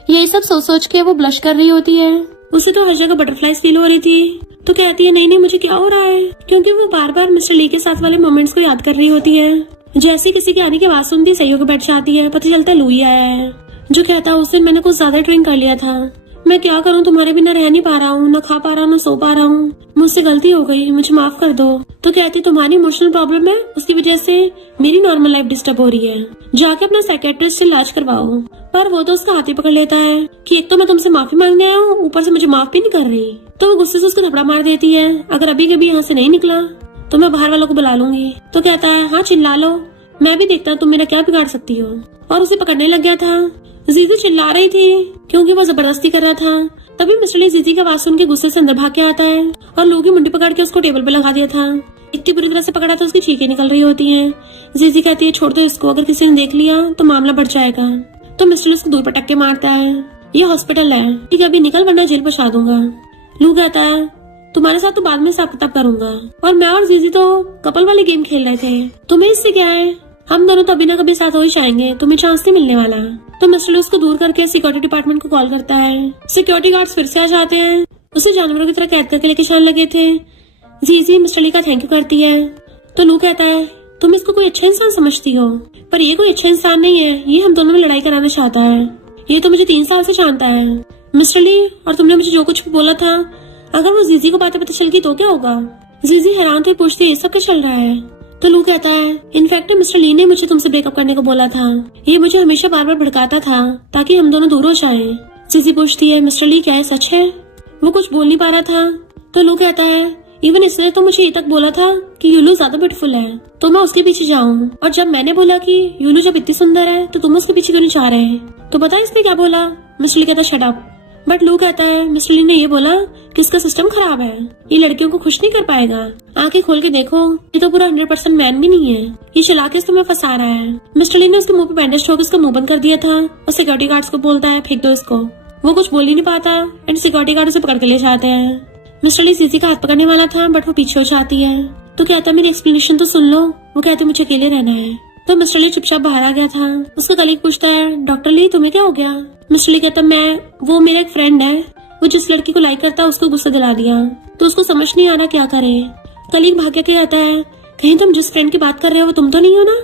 यही सब सोच सोच के वो ब्लश कर रही होती है। उसे तो हर जगह बटरफ्लाईज फील हो रही थी, तो कहती है नहीं नहीं मुझे क्या हो रहा है, क्योंकि वो बार बार मिस्टर ली के साथ वाले मोमेंट्स को याद कर रही होती है। जैसे किसी के आने की आवाज सुनती सही होकर बैठ जाती है, पता चलता है लू ही आया है, जो कहता है उस दिन मैंने कुछ ज्यादा ड्रिंक कर लिया था, मैं क्या करूँ तुम्हारे बिना रह नहीं पा रहा हूँ, न खा पा रहा हूँ न सो पा रहा हूँ, मुझसे गलती हो गई, मुझे माफ कर दो। तो कहती तुम्हारी इमोशनल प्रॉब्लम है, उसकी वजह से मेरी नॉर्मल लाइफ डिस्टर्ब हो रही है, जाके अपना साइकेट्रिस्ट से इलाज करवाओ। पर वो तो उसका हाथ ही पकड़ लेता है कि एक तो मैं तुमसे माफी मांगने आया हूँ, ऊपर से मुझे माफ भी नहीं कर रही। तो वो गुस्से से उसको थपड़ा मार देती है, अगर अभी कभी यहाँ से नहीं निकला तो मैं बाहर वालों को बुला लूंगी। तो कहता है हाँ चिल्ला लो, मैं भी देखता हूँ तुम मेरा क्या बिगाड़ सकती हो। और उसे पकड़ने लग गया था। जीजी चिल्ला रही थी क्योंकि वो जबरदस्ती कर रहा था। तभी मिस्टर ली जीजी की आवाज सुन के गुस्से से अंदर भाग के आता है और लू की मुंडी पकड़ के उसको टेबल पे लगा दिया था। इतनी बुरी तरह से पकड़ा था उसकी चीखें निकल रही होती हैं। जीजी कहती है छोड़ दो इसको, अगर किसी ने देख लिया तो मामला बढ़ जाएगा। तो मिस्टर ली उसको दूर पटक के मारता है, ये हॉस्पिटल है, ठीक है अभी निकल वरना जेल पहुंचा दूंगा। लू कहता है तुम्हारे साथ तो बाद में हिसाब किताब करूंगा, और मैं और जीजी तो कपल वाले गेम खेल रहे थे, तुम्हें इससे क्या है, हम दोनों तो अभी ना कभी साथ हो ही जाएंगे, तुम्हें चांस नहीं मिलने वाला। तो मिस्टर ली उसको दूर करके सिक्योरिटी डिपार्टमेंट को कॉल करता है। सिक्योरिटी गार्ड्स फिर से आ जाते हैं, उसे जानवरों की तरह कैद करके लेके जाने लगे थे। जीजी मिस्टर ली का थैंक यू करती है। तो लू कहता है तुम इसको कोई अच्छा इंसान समझती हो, पर ये कोई अच्छा इंसान नहीं है, ये हम दोनों में लड़ाई कराना चाहता है, ये तो मुझे 3 साल से जानता है। मिस्टर ली और तुमने मुझे जो कुछ भी बोला था, अगर वो जीजी को बातें पता चल गई तो क्या होगा? जीजी हैरान तो पूछती है ये सब क्या चल रहा है? तो लू कहता है इनफैक्ट मिस्टर ली ने मुझे तुमसे ब्रेकअप करने को बोला था, ये मुझे हमेशा बार बार भड़काता था ताकि हम दोनों दूर हो जाएं। जीजी पूछती है मिस्टर ली क्या है सच है? वो कुछ बोल नहीं पा रहा था। तो लू कहता है इवन इसने तो मुझे ये तक बोला था कि यूलू ज्यादा ब्यूटीफुल है तो मैं उसके पीछे जाऊं, और जब मैंने बोला कि यूलू जब इतनी सुंदर है तो तुम उसके पीछे क्यों नहीं जा रहे? तो पता है इसने क्या बोला? मिस्टर ली कहता है शट अप। बट लू कहता है मिस्टर ली ने ये बोला कि इसका सिस्टम खराब है, ये लड़कियों को खुश नहीं कर पाएगा, आंखें खोल के देखो ये तो पूरा 100% मैन भी नहीं है, ये चला के तुम्हें फंसा रहा है। मिस्टर ली ने उसके मुंह पे बैंडेज ठोक उसका मुंह बंद कर दिया था और सिक्योरिटी गार्ड्स को बोलता है फेंक दो इसको। वो कुछ बोल ही नहीं पाता एंड सिक्योरिटी गार्ड उसे पकड़ के ले जाते हैं। मिस्टर ली जीजी का हाथ पकड़ने वाला था बट वो पीछे हो जाती है। तो कहता मेरी एक्सप्लेनेशन तो सुन लो। वो कहते मुझे अकेले रहना है। तो मिस्टर ली चुपचाप बाहर आ गया था। उसका कलीग पूछता है डॉक्टर ली तुम्हें क्या हो गया? मिस्टर ली कहता वो मेरा एक फ्रेंड है, वो जिस लड़की को लाइक करता है उसको गुस्सा दिला दिया, तो उसको समझ नहीं आ रहा क्या करे। कलीग भाग के कहता है कहीं तुम जिस फ्रेंड की बात कर रहे हो वो तुम तो नहीं हो ना?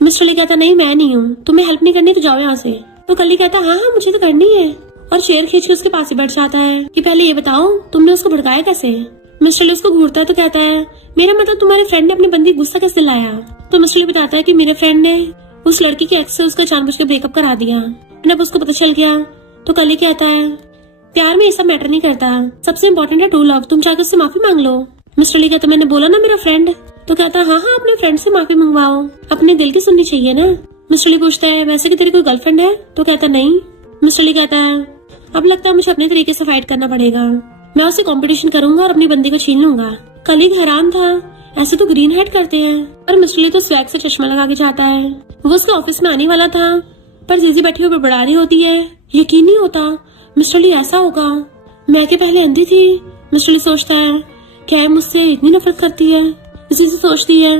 मिस्टर ली कहता नहीं मैं नहीं हूँ, तुम्हें हेल्प नहीं करनी तो जाओ यहाँ से। तो कलीग कहता हाँ हाँ मुझे तो करनी है, और चेयर खींच के उसके पास ही बैठ जाता है कि पहले ये बताओ तुमने उसको भड़काया कैसे? मिस्टर ली उसको घूरता है तो कहता है मेरा मतलब तुम्हारे फ्रेंड ने अपनी बंदी गुस्सा कैसे लाया? तो मिस्टर ली बताता है कि मेरे फ्रेंड ने उस लड़की के एक्स से उसका जानबूझ के ब्रेकअप करा दिया, अब उसको पता चल गया। तो कलीग कहता है प्यार में ये सब मैटर नहीं करता, सबसे इम्पोर्टेंट है ट्रू लव, तुम जाकर उससे माफी मांग लो। मिस्टर ली कहता मैंने बोला ना मेरा फ्रेंड। तो कहता हाँ हाँ अपने फ्रेंड से माफी मंगवाओ, अपने दिल की सुननी चाहिए ना। मिस्टर ली पूछता है वैसे कि तेरी कोई गर्लफ्रेंड है? तो कहता नहीं। मिस्टर ली कहता है अब लगता है मुझे अपने तरीके से फाइट करना पड़ेगा। मैं उससे कंपटीशन करूंगा और अपनी बंदी को छीन लूंगा। कलीग हैरान था, ऐसे तो ग्रीन हेड करते हैं, पर मिस्टर ली तो स्वैग से चश्मा लगा के जाता है। वो उसके ऑफिस में आने वाला था, पर जीजी बैठी हुई बड़बड़ा रही होती है। यकीन नहीं होता मिस्टर ली ऐसा होगा, मैं के पहले अंधी थी। मिस्टर ली सोचता है, क्या है मुझसे इतनी नफरत करती है। जीजी सोचती है,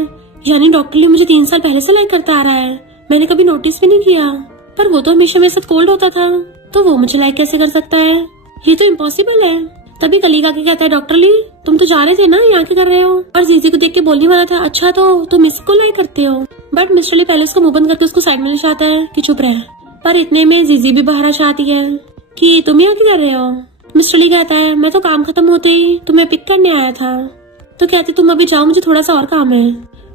यानी डॉक्टर ली मुझे 3 साल पहले से लाइक करता आ रहा है, मैंने कभी नोटिस भी नहीं किया। पर वो तो हमेशा मेरे साथ कोल्ड होता था, तो वो मुझे लाइक कैसे कर सकता है, ये तो इम्पॉसिबल है। तभी कलीग आके कहता है, डॉक्टर ली तुम तो जा रहे थे ना, यहाँ क्या कर रहे हो। और जीजी को देख के बोलने वाला था, अच्छा तो तुम इसको लाइक करते हो। बट मिस्टर ली पहले उसको मुंह बंद करके उसको साइड में ले जाता है कि चुप रहे। पर इतने में जीजी भी बाहर आ जाती है कि तुम यहाँ क्या कर रहे हो। मिस्टर ली कहता है, मैं तो काम खत्म होते ही तुम्हें पिक करने आया था। तो कहती तुम अभी जाओ, मुझे थोड़ा सा और काम है।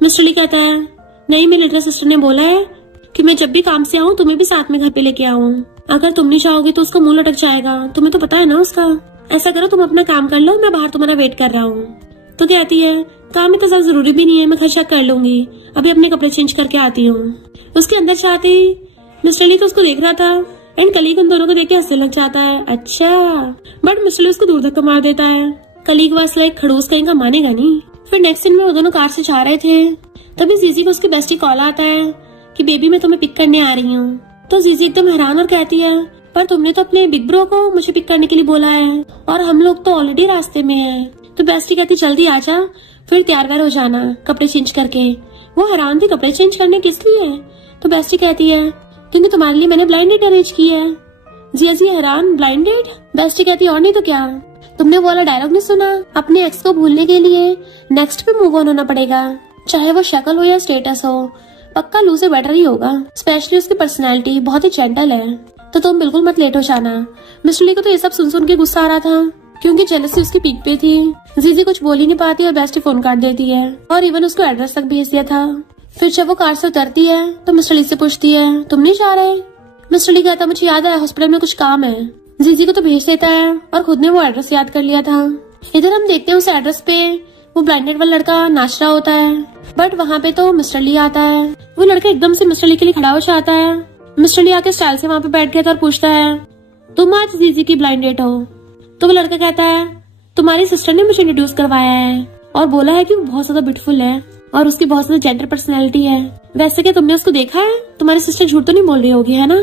मिस्टर ली कहता है, नहीं मेरी लिटिल सिस्टर ने बोला है कि मैं जब भी काम से आऊँ तुम्हें भी साथ में घर पे लेके आऊँ। अगर तुम नहीं चाहोगी तो उसका मुंह लटक जाएगा, तुम्हें तो पता है ना उसका। ऐसा करो तुम अपना काम कर लो, मैं बाहर तुम्हारा वेट कर रहा हूँ। तो कहती है, काम इतना ज्यादा जरूरी भी नहीं है, मैं घर चेक कर लूंगी, अभी अपने कपड़े चेंज करके आती हूँ। उसके अंदर जाते ही मिस्टर ली तो उसको देख रहा था एंड कलीग उन दोनों को देख के हंसने लग जाता है। अच्छा, बट मिस्टर ली उसको दूर धक्का मार देता है। कलीग वास लाइक खड़ूस कहीं का मानेगा नहीं। फिर नेक्स्ट सीन में वो दोनों कार से जा रहे थे, तभी जीजी को उसकी बेस्टी कॉल आता है कि बेबी मैं तुम्हें पिक करने आ रही हूँ। तो जीजी एकदम हैरान और कहती है, पर तुमने तो अपने बिग ब्रो को मुझे पिक करने के लिए बोला है और हम लोग तो ऑलरेडी रास्ते में हैं। तो बेस्टी कहती जल्दी आ जा, फिर तैयार व्यार हो जाना कपड़े चेंज करके। वो हैरान थी कपड़े चेंज करने किस लिए। तो बेस्टी कहती है, क्योंकि तुम्हारे लिए मैंने ब्लाइंड डेट अरेंज की है। जी हैरान, ब्लाइंड डेट। बेस्टी कहती और नहीं तो क्या, तुमने वो वाला डायलॉग नहीं सुना, अपने एक्स को भूलने के लिए नेक्स्ट पे मूव ऑन होना पड़ेगा, चाहे वो शक्ल हो या स्टेटस हो। पक्का लू से बेटर ही होगा, स्पेशली उसकी पर्सनैलिटी बहुत ही जेंटल है। तो तुम बिल्कुल मत लेट हो जाना। मिस्टर ली को तो ये सब सुन के गुस्सा आ रहा था, क्योंकि जेलसी उसकी पीक पे थी। जीजी कुछ बोल ही नहीं पाती और बेस्टी फोन काट देती है और इवन उसको एड्रेस तक भेज दिया था। फिर जब वो कार से उतरती है तो मिस्टर ली से पूछती है, तुम नहीं जा रहे। मिस्टर ली कहता, मुझे याद है हॉस्पिटल में कुछ काम है। जीजी को तो भेज देता है और खुद ने वो एड्रेस याद कर लिया था। इधर हम देखते हैं उस एड्रेस पे वो ब्लाइंडेड वाला लड़का नाच रहा होता है, बट वहाँ पे तो मिस्टर ली आता है। वो लड़का एकदम से मिस्टर ली के लिए खड़ा हो जाता है। मिस्टर ली आके स्टाइल से वहाँ पे बैठ गया था और पूछता है, तुम आज जीजी की ब्लाइंड डेट हो। तो वो लड़का कहता है, तुम्हारी सिस्टर ने मुझे इंट्रोड्यूस करवाया है और बोला है कि वो बहुत ज्यादा ब्यूटीफुल है और उसकी बहुत ज्यादा जेंडर पर्सनैलिटी है। वैसे क्या तुमने उसको देखा है, तुम्हारी सिस्टर झूठ तो नहीं बोल रही होगी है ना।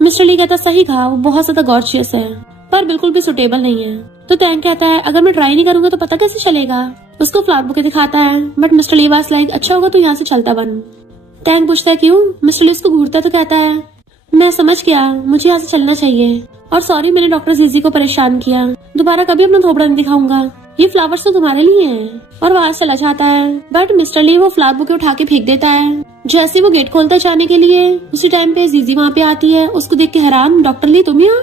मिस्टर ली कहता, सही कहा, वो बहुत ज्यादा गॉर्जियस है पर बिल्कुल भी सुटेबल नहीं है। तो टैंक कहता है, अगर मैं ट्राई नहीं करूंगा तो पता कैसे चलेगा। उसको फ्लावर बुके दिखाता है, but mister Lee was like, अच्छा होगा तो यहाँ से चलता बन। टैंक पूछता है क्यों। मिस्टर ली उसको घूरता है तो कहता है, मैं समझ गया, मुझे यहाँ से चलना चाहिए और सॉरी मैंने डॉक्टर जीजी को परेशान किया, दोबारा कभी अपना थोपड़ा नहीं दिखाऊंगा, ये फ्लावर्स तो तुम्हारे लिए हैं। और वहाँ चला जाता है, बट मिस्टर ली वो फ्लावर बुके उठा के फेंक देता है। जैसे वो गेट खोलता जाने के लिए उसी टाइम पे जीजी वहाँ पे आती है। उसको देख के हैरान, डॉक्टर ली तुम यहाँ।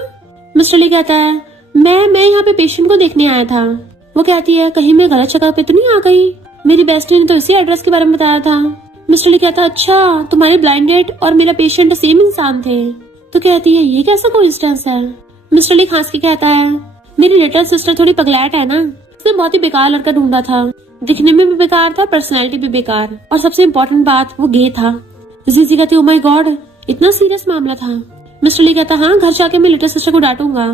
मिस्टर ली कहता है, मैं यहाँ पे पेशेंट को देखने आया था। वो कहती है, कहीं मैं गलत जगह पे तो नहीं आ गई, मेरी बेस्टी ने तो इसी एड्रेस के बारे में बताया था। मिस्टर ली कहता, अच्छा तुम्हारी ब्लाइंड डेट और मेरा पेशेंट सेम इंसान थे। तो कहती है, ये कैसा कोइंसिडेंस है। मिस्टर ली खांस के कहता है, मेरी लिटिल सिस्टर थोड़ी पगलैट है ना, उसने बहुत ही बेकार लड़का ढूंढा था, दिखने में भी बेकार था, पर्सनैलिटी भी बेकार, और सबसे इम्पोर्टेंट बात वो गे था। जीजी कहती, ओ माय गॉड, इतना सीरियस मामला था। मिस्टर ली कहता, हाँ घर जाके मैं लिटिल सिस्टर को डांटूंगा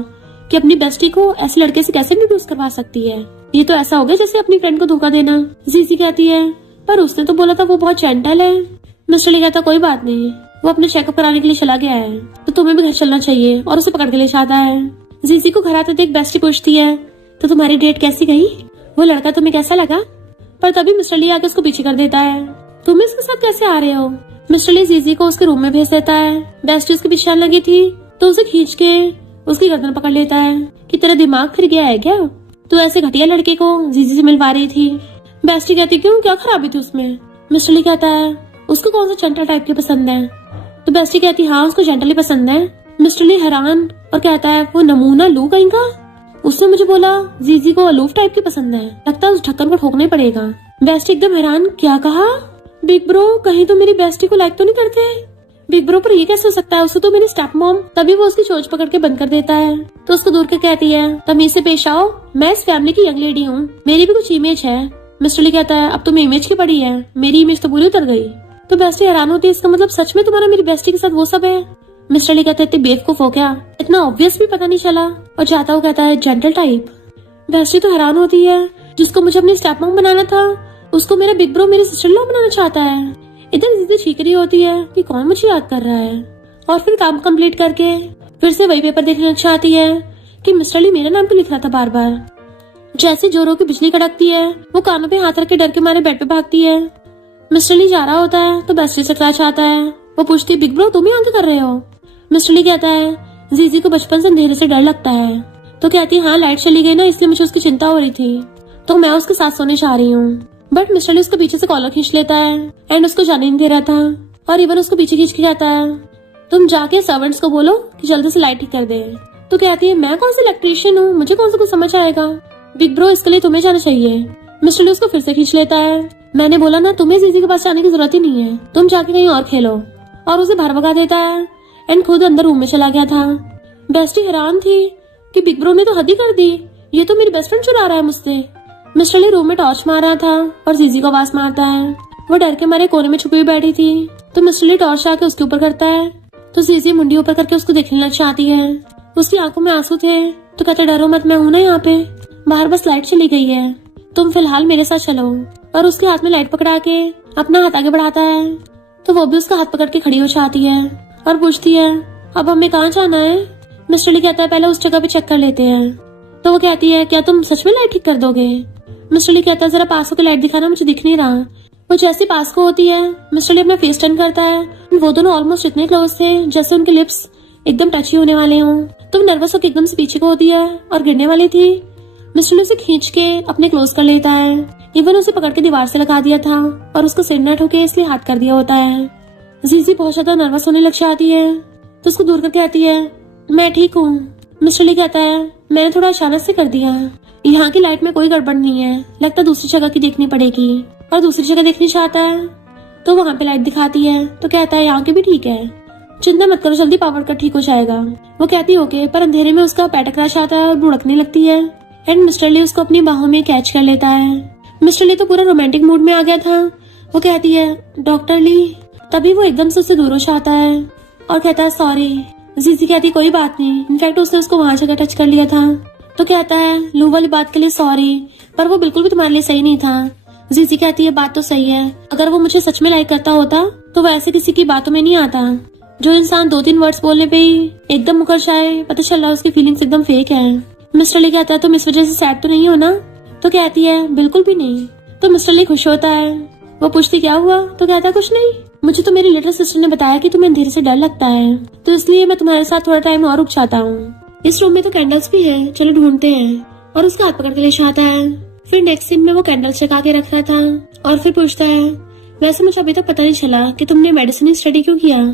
कि अपनी बेस्टी को ऐसे लड़के से कैसे इंट्रोड्यूस करवा सकती है, ये तो ऐसा हो गया जैसे अपनी फ्रेंड को धोखा देना। जीजी कहती है, पर उसने तो बोला था वो बहुत जेंटल है। मिस्टर ली कहता, कोई बात नहीं, वो अपने चेकअप कराने के लिए चला गया है, तो तुम्हें भी घर चलना चाहिए, और उसे पकड़ के ले जाता है। जीजी को घर आते देख बेस्टी पूछती है, तो तुम्हारी डेट कैसी गई, वो लड़का तुम्हें कैसा लगा। पर तभी मिस्टर ली आके उसको पीछे कर देता है, तुम इसके साथ कैसे आ रहे हो। मिस्टर ली जीजी को उसके रूम में भेज देता है। बेस्टी उसके पीछे लगी थी तो उसे खींच के उसकी गर्दन पकड़ लेता है कि तेरा दिमाग फिर गया है क्या, तो ऐसे घटिया लड़के को जीजी से मिलवा रही थी। बेस्टी कहती, क्यों, क्या खराबी थी उसमें। मिस्टर ली कहता है, उसको कौन सा जेंटल टाइप की पसंद है। तो बेस्टी कहती, हाँ उसको जेंटली पसंद है। मिस्टर ली हैरान और कहता है, वो नमूना लू कहीं का, उसने मुझे बोला जीजी को अलूफ टाइप की पसंद है, लगता है उस ढक्कन को ठोकना ही पड़ेगा। बेस्टी एकदम हैरान, क्या कहा। बिग ब्रो कहीं तो मेरी बेस्टी को लाइक तो नहीं करते। बिग ब्रो पर ये कैसे हो सकता है, उसे तो मेरी स्टेप मॉम। तभी वो उसकी चोंच पकड़ के बंद कर देता है। तो उसको दूर के कहती है, तमीज से पेश आओ, मैं इस फैमिली की यंग लेडी हूँ, मेरी भी कुछ इमेज है। मिस्टर ली कहता है, अब तुम्हें इमेज की पड़ी है, मेरी इमेज तो पूरी उतर गई। तो बेस्टी हैरान होती है, इसका मतलब सच में तुम्हारा मेरी बेस्टी के साथ वो सब है। मिस्टर ली कहता है, इतनी बेवकूफ हो क्या, इतना ऑब्वियस भी पता नहीं चला। और जाता हुआ कहता है, जेंटल टाइप। बेस्टी तो हैरान होती है, जिसको मुझे अपनी स्टेप मॉम बनाना था उसको मेरा बिग ब्रो मेरी सिस्टर लॉ बनाना चाहता है। इधर दीदी चीख रही होती है कि कौन मुझे याद कर रहा है, और फिर काम कंप्लीट करके फिर से वही पेपर देखने लग जाती है कि मिस्टर ली मेरा नाम क्यों लिख रहा था बार बार। जैसे जोरों की बिजली कड़कती है वो कानों पे हाथ रख के डर के मारे बेड पे भागती है। मिस्टर ली जा रहा होता है तो बेस्टी से क्लैश आता है। वो पूछती है बिग ब्रो तुम ही आगे कर रहे हो। मिस्टर ली कहता है जीजी को बचपन से अंधेरे से डर लगता है। तो कहती है हाँ लाइट चली गई ना इसलिए मुझे उसकी चिंता हो रही थी, तो मैं उसके साथ सोने जा रही हूँ। बट मिस्टर ली उसके पीछे से कॉलर खींच लेता है एंड उसको जाने नहीं दे रहा था, और इवन उसको पीछे खींच के कहता है तुम जाके सर्वेंट्स को बोलो कि जल्दी से लाइट ठीक कर दे। तो कहती है मैं कौन सा इलेक्ट्रीशियन हूँ, मुझे कौन सा कुछ समझ आएगा, बिग ब्रो इसके लिए तुम्हें जाना चाहिए। मिस्टर ली उसको फिर से खींच लेता है। मैंने बोला ना तुम्हें जीजी के पास जाने की जरूरत ही नहीं है, तुम जाके कहीं और खेलो, और उसे बाहर भगा देता है एंड खुद अंदर रूम में चला गया था। बेस्टी हैरान थी कि बिग ब्रो ने तो हद ही कर दी, ये तो मेरी बेस्ट फ्रेंड चुरा रहा है मुझसे। मिस्टर ली रूम में टॉर्च मार रहा था और जीजी को आवाज मारता है। वो डर के मारे कोने में छुपी हुई बैठी थी, तो मिस्टर ली टॉर्च आके उसके ऊपर करता है, तो जीजी मुंडी ऊपर करके उसको देखने लग जाती है। उसकी आंखों में आंसू थे, तो कहते डरो मत, मैं हूं ना यहाँ पे, बाहर बस लाइट चली गई है, तुम फिलहाल मेरे साथ चलो। और उसके हाथ में लाइट पकड़ा के अपना हाथ आगे बढ़ाता है, तो वो भी उसका हाथ पकड़ के खड़ी हो जाती है और पूछती है अब हमें कहाँ जाना है। मिस्टर ली कहता है पहले उस जगह पे चेक कर लेते हैं। तो वो कहती है क्या तुम सच में लाइट ठीक कर दोगे। मिस्टर ली कहता है जरा पास होकर लाइट दिखाना, मुझे दिख नहीं रहा। वो जैसी पास को होती है मिस्टर ली अपना फेस टर्न करता है। वो दोनों ऑलमोस्ट इतने क्लोज थे जैसे उनके लिप्स एकदम टच ही होने वाले हों। तो वो नर्वस होकर एकदम से पीछे को होती है और गिरने वाली थी। मिस्टर ली उसे खींच के अपने क्लोज कर लेता है, इवन उसे पकड़ के दीवार से लगा दिया था और उसको सिर न ठोके इसलिए हाथ कर दिया होता है। जीजी बहुत ज्यादा नर्वस होने लग जाती है, तो उसको दूर करके आती है मैं ठीक हूँ। मिस्टर ली कहता है मैंने थोड़ा अचानक से कर दिया, यहाँ की लाइट में कोई गड़बड़ नहीं है, लगता दूसरी जगह की देखनी पड़ेगी। और दूसरी जगह देखनी चाहता है तो वहाँ पे लाइट दिखाती है, तो कहता है यहाँ की भी ठीक है, चिंता मत करो जल्दी पावर कट ठीक हो जाएगा। वो कहती है ओके, पर अंधेरे में उसका पैर टकरा जाता है और भुड़कने लगती है एंड मिस्टर ली उसको अपनी बाहों में कैच कर लेता है। मिस्टर ली तो पूरा रोमांटिक मूड में आ गया था। वो कहती है डॉक्टर ली, तभी वो एकदम से उससे दूर हो जाता है और कहता है सॉरी। जीजी कहती कोई बात नहीं, इनफैक्ट उसने उसको वहां जगह टच कर लिया था। तो कहता है लू वाली बात के लिए सॉरी, पर वो बिल्कुल भी तुम्हारे लिए सही नहीं था। जीजी कहती है बात तो सही है, अगर वो मुझे सच में लाइक करता होता तो वो ऐसे किसी की बातों में नहीं आता। जो इंसान 2-3 वर्ड्स बोलने पे ही एकदम मुकर जाए, पता चल रहा उसकी फीलिंग्स एकदम फेक है। मिस्टर ली कहता है तुम इस वजह से सैड तो नहीं हो ना। तो कहती है बिल्कुल भी नहीं। तो मिस्टर ली खुश होता है। वो पूछती क्या हुआ, तो कहता है कुछ नहीं, मुझे तो मेरी लिटिल सिस्टर ने बताया कि तुम्हें अंधेरे से डर लगता है, तो इसलिए मैं तुम्हारे साथ थोड़ा टाइम और रुक जाता हूँ। इस रूम में तो कैंडल्स भी है, चलो ढूंढते हैं। और उसका हाथ पकड़ के ले जाता है। फिर नेक्स्ट सीन में वो कैंडल्स जगा के रख रहा था और फिर पूछता है वैसे मुझे अभी तक पता नहीं चला कि तुमने मेडिसिन स्टडी क्यों किया।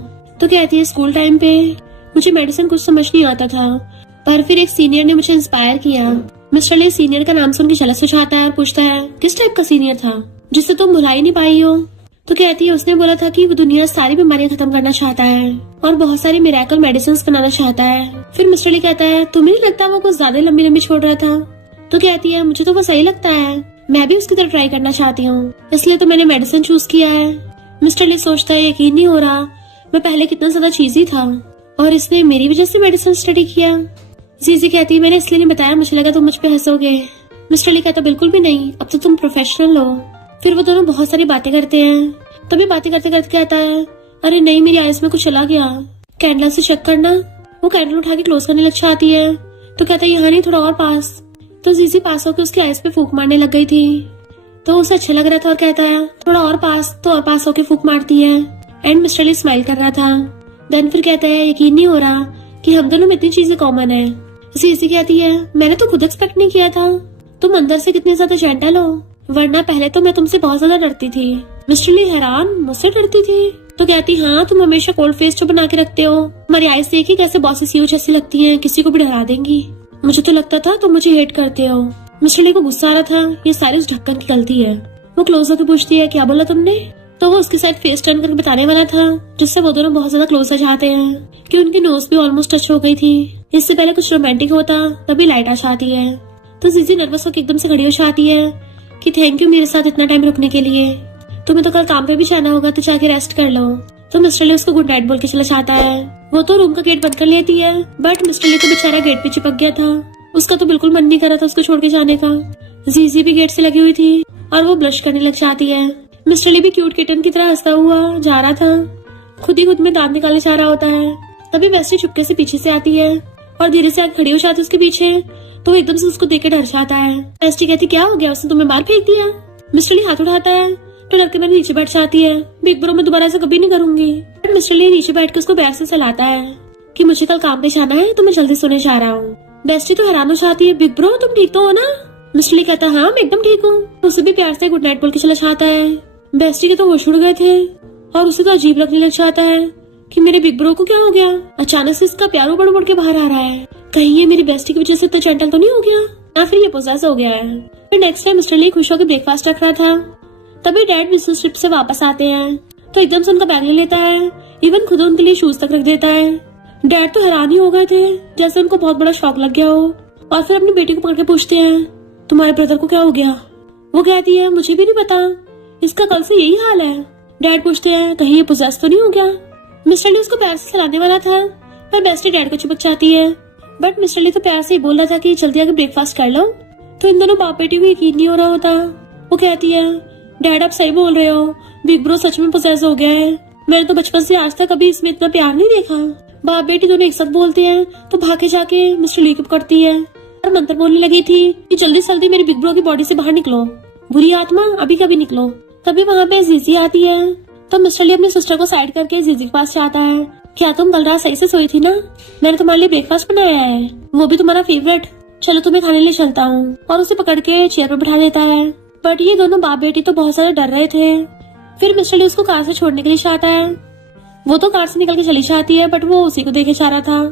तो कहती है स्कूल टाइम पे मुझे मेडिसिन कुछ समझ नहीं आता था, पर फिर एक सीनियर ने मुझे इंस्पायर किया। मिस्टर ली सीनियर का नाम सुन के जेलस हो जाता है और पूछता है किस टाइप का सीनियर था जिससे तुम भुला ही नहीं पाई हो। तो कहती है उसने बोला था कि वो दुनिया सारी बीमारियां खत्म करना चाहता है और बहुत सारी मिरेकल मेडिसिन बनाना चाहता है। फिर मिस्टर ली कहता है तुम्हें नहीं लगता वो कुछ ज्यादा लंबी लंबी छोड़ रहा था। तो कहती है मुझे तो वो सही लगता है, मैं भी उसकी तरह ट्राई करना चाहती हूँ, इसलिए तो मैंने मेडिसिन चूज किया है। मिस्टर ली सोचता है यकीन नहीं हो रहा, मैं पहले कितना ज्यादा चीजी था और इसने मेरी वजह से मेडिसिन स्टडी किया। जीजी कहती है मैंने इसलिए नहीं बताया, मुझे लगा तुम मुझ पे हंसोगे। मिस्टर ली कहता बिल्कुल भी नहीं, अब तो तुम प्रोफेशनल हो। फिर वो दोनों बहुत सारी बातें करते हैं। तभी बातें करते करते कहता है अरे नहीं मेरी आइज में कुछ चला गया, कैंडल से चेक करना। वो कैंडल उठा के क्लोज करने लग जाती है। तो कहता है यहाँ नहीं थोड़ा और पास। तो जीजी पास होकर उसकी आइज पे फूंक मारने लग गई थी, तो उसे अच्छा लग रहा था और कहता है थोड़ा और पास। तो और पास होकर फूंक मारती है एंड मिस्टर ली स्माइल कर रहा था। देन फिर कहता है यकीन नहीं हो रहा कि हम दोनों में इतनी चीजें कॉमन है। जीजी कहती है मैंने तो खुद एक्सपेक्ट नहीं किया था, तुम अंदर से कितने ज्यादा जेंटल हो, वरना पहले तो मैं तुमसे बहुत ज्यादा डरती थी। मिस्टर ली हैरान, मुझसे डरती थी। तो कहती हाँ तुम हमेशा कोल्ड फेस जो बना के रखते हो, तुम्हारी आइज देखी कैसे बॉसेस यू जैसी लगती हैं, किसी को भी डरा देंगी। मुझे तो लगता था तुम मुझे हेट करते हो। मिस्टर ली को गुस्सा आ रहा था, ये सारी उस ढक्कन की गलती है। वो क्लोज होकर पूछती है क्या बोला तुमने। तो वो उसकी साइड फेस टर्न करके बताने वाला था, जिससे वो दोनों बहुत ज्यादा क्लोज हो जाते हैं कि उनकी नोज भी ऑलमोस्ट टच हो गई थी। इससे पहले कुछ रोमांटिक होता तभी लाइट आ जाती है। तो जीजी नर्वस होकर एकदम से खड़ी हो जाती है कि थैंक यू मेरे साथ इतना टाइम रुकने के लिए, तुम्हें तो कल काम पे भी जाना होगा तो जाके रेस्ट कर लो। तो मिस्टर ली उसको गुड नाइट बोल के चला जाता है। वो तो रूम का गेट बंद कर लेती है, बट मिस्टर ली तो बेचारा गेट पे चिपक गया था। उसका तो बिल्कुल मन नहीं कर रहा था उसको छोड़ के जाने का। जीजी भी गेट से लगी हुई थी और वो ब्लश करने लग जाती है। मिस्टर ली भी क्यूट किटन की तरह हंसता हुआ जा रहा था, खुद ही खुद में दांत निकालने जा रहा होता है। तभी बेस्टी चुपके से पीछे से आती है और धीरे से आगे खड़ी हो जाती है उसके पीछे। तो वो एकदम से उसको देख के डर जाता है। बेस्टी कहती क्या हो गया, उसने तुम्हें बाहर फेंक दिया? मिस्टर ली हाथ उठाता है तो डर के मैं नीचे बैठ जाती है। बिग ब्रो मैं दोबारा ऐसा कभी नहीं करूंगी। बट मिस्टर ली नीचे बैठ के उसको पैर से सहलाता है कि मुझे कल काम पे जाना है तो मैं जल्दी सोने जा रहा हूँ। बेस्टी तो हैरान हो जाती है, बिग ब्रो तुम ठीक तो हो ना? मिस्टर ली कहता है हाँ मैं एकदम ठीक हूँ। उसे भी प्यार से गुड नाइट बोल के चला जाता है। बेस्टी के तो होश उड़ गए थे और उसे तो अजीब लगने लग जाता है कि मेरे बिग ब्रो को क्या हो गया, अचानक से इसका प्यार उबड़ उबड़ के बाहर आ रहा है। कहीं ये मेरी बेस्टी की वजह से इतना जेंटल तो नहीं हो गया, या फिर ये पोजेस हो गया है। फिर नेक्स्ट टाइम मिस्टर ली खुश होकर ब्रेकफास्ट रख रहा था। तभी डैड बिजनेस ट्रिप से वापस आते हैं तो एकदम से उनका बैग ले लेता है, इवन खुद उनके लिए शूज तक रख देता है। डैड तो हैरान ही हो गए थे, जैसे उनको बहुत बड़ा शौक लग गया हो। और फिर अपनी बेटी को पकड़ के पूछते हैं तुम्हारे ब्रदर को क्या हो गया? वो कहती है मुझे भी नहीं पता, इसका कल से यही हाल है। डैड पूछते हैं कहीं ये पोजेस तो नहीं हो गया? मिस्टर ली उसको प्यार से सहलाने वाला था पर बेस्टी डैड को चिपक जाती है। बट मिस्टर ली तो प्यार से ही बोल रहा था कि जल्दी आके ब्रेकफास्ट कर लो। तो इन दोनों बाप बेटी को यकीन नहीं हो रहा होता। वो कहती है डैड आप सही बोल रहे हो, बिग ब्रो सच में पोजेस हो गया है। मैंने तो बचपन से आज तक कभी इसमें इतना प्यार नहीं देखा। बाप बेटी दोनों एक साथ बोलते हैं तो भागे जाके मिस्टर ली को पकड़ती है और मंत्र बोलने लगी थी कि जल्दी से जल्दी मेरी बिग ब्रो की बॉडी से बाहर निकलो, बुरी आत्मा अभी कभी निकलो। तभी वहाँ पे जीजी आती है तो मिस्टर ली अपनी सिस्टर को साइड करके जीजी के पास जाता है। क्या तुम कल रात सही से सोई थी ना? मैंने तुम्हारे लिए ब्रेकफास्ट बनाया है, वो भी तुम्हारा फेवरेट। चलो तुम्हें खाने लिए चलता हूँ। और उसे पकड़ के चेयर पर बैठा देता है। बट ये दोनों बाप बेटी तो बहुत सारे डर रहे थे। फिर मिस्टर ली उसको कार से छोड़ने के लिए चाहता है। वो तो कार से निकल के चली जाती है बट वो उसी को देखे जा रहा था।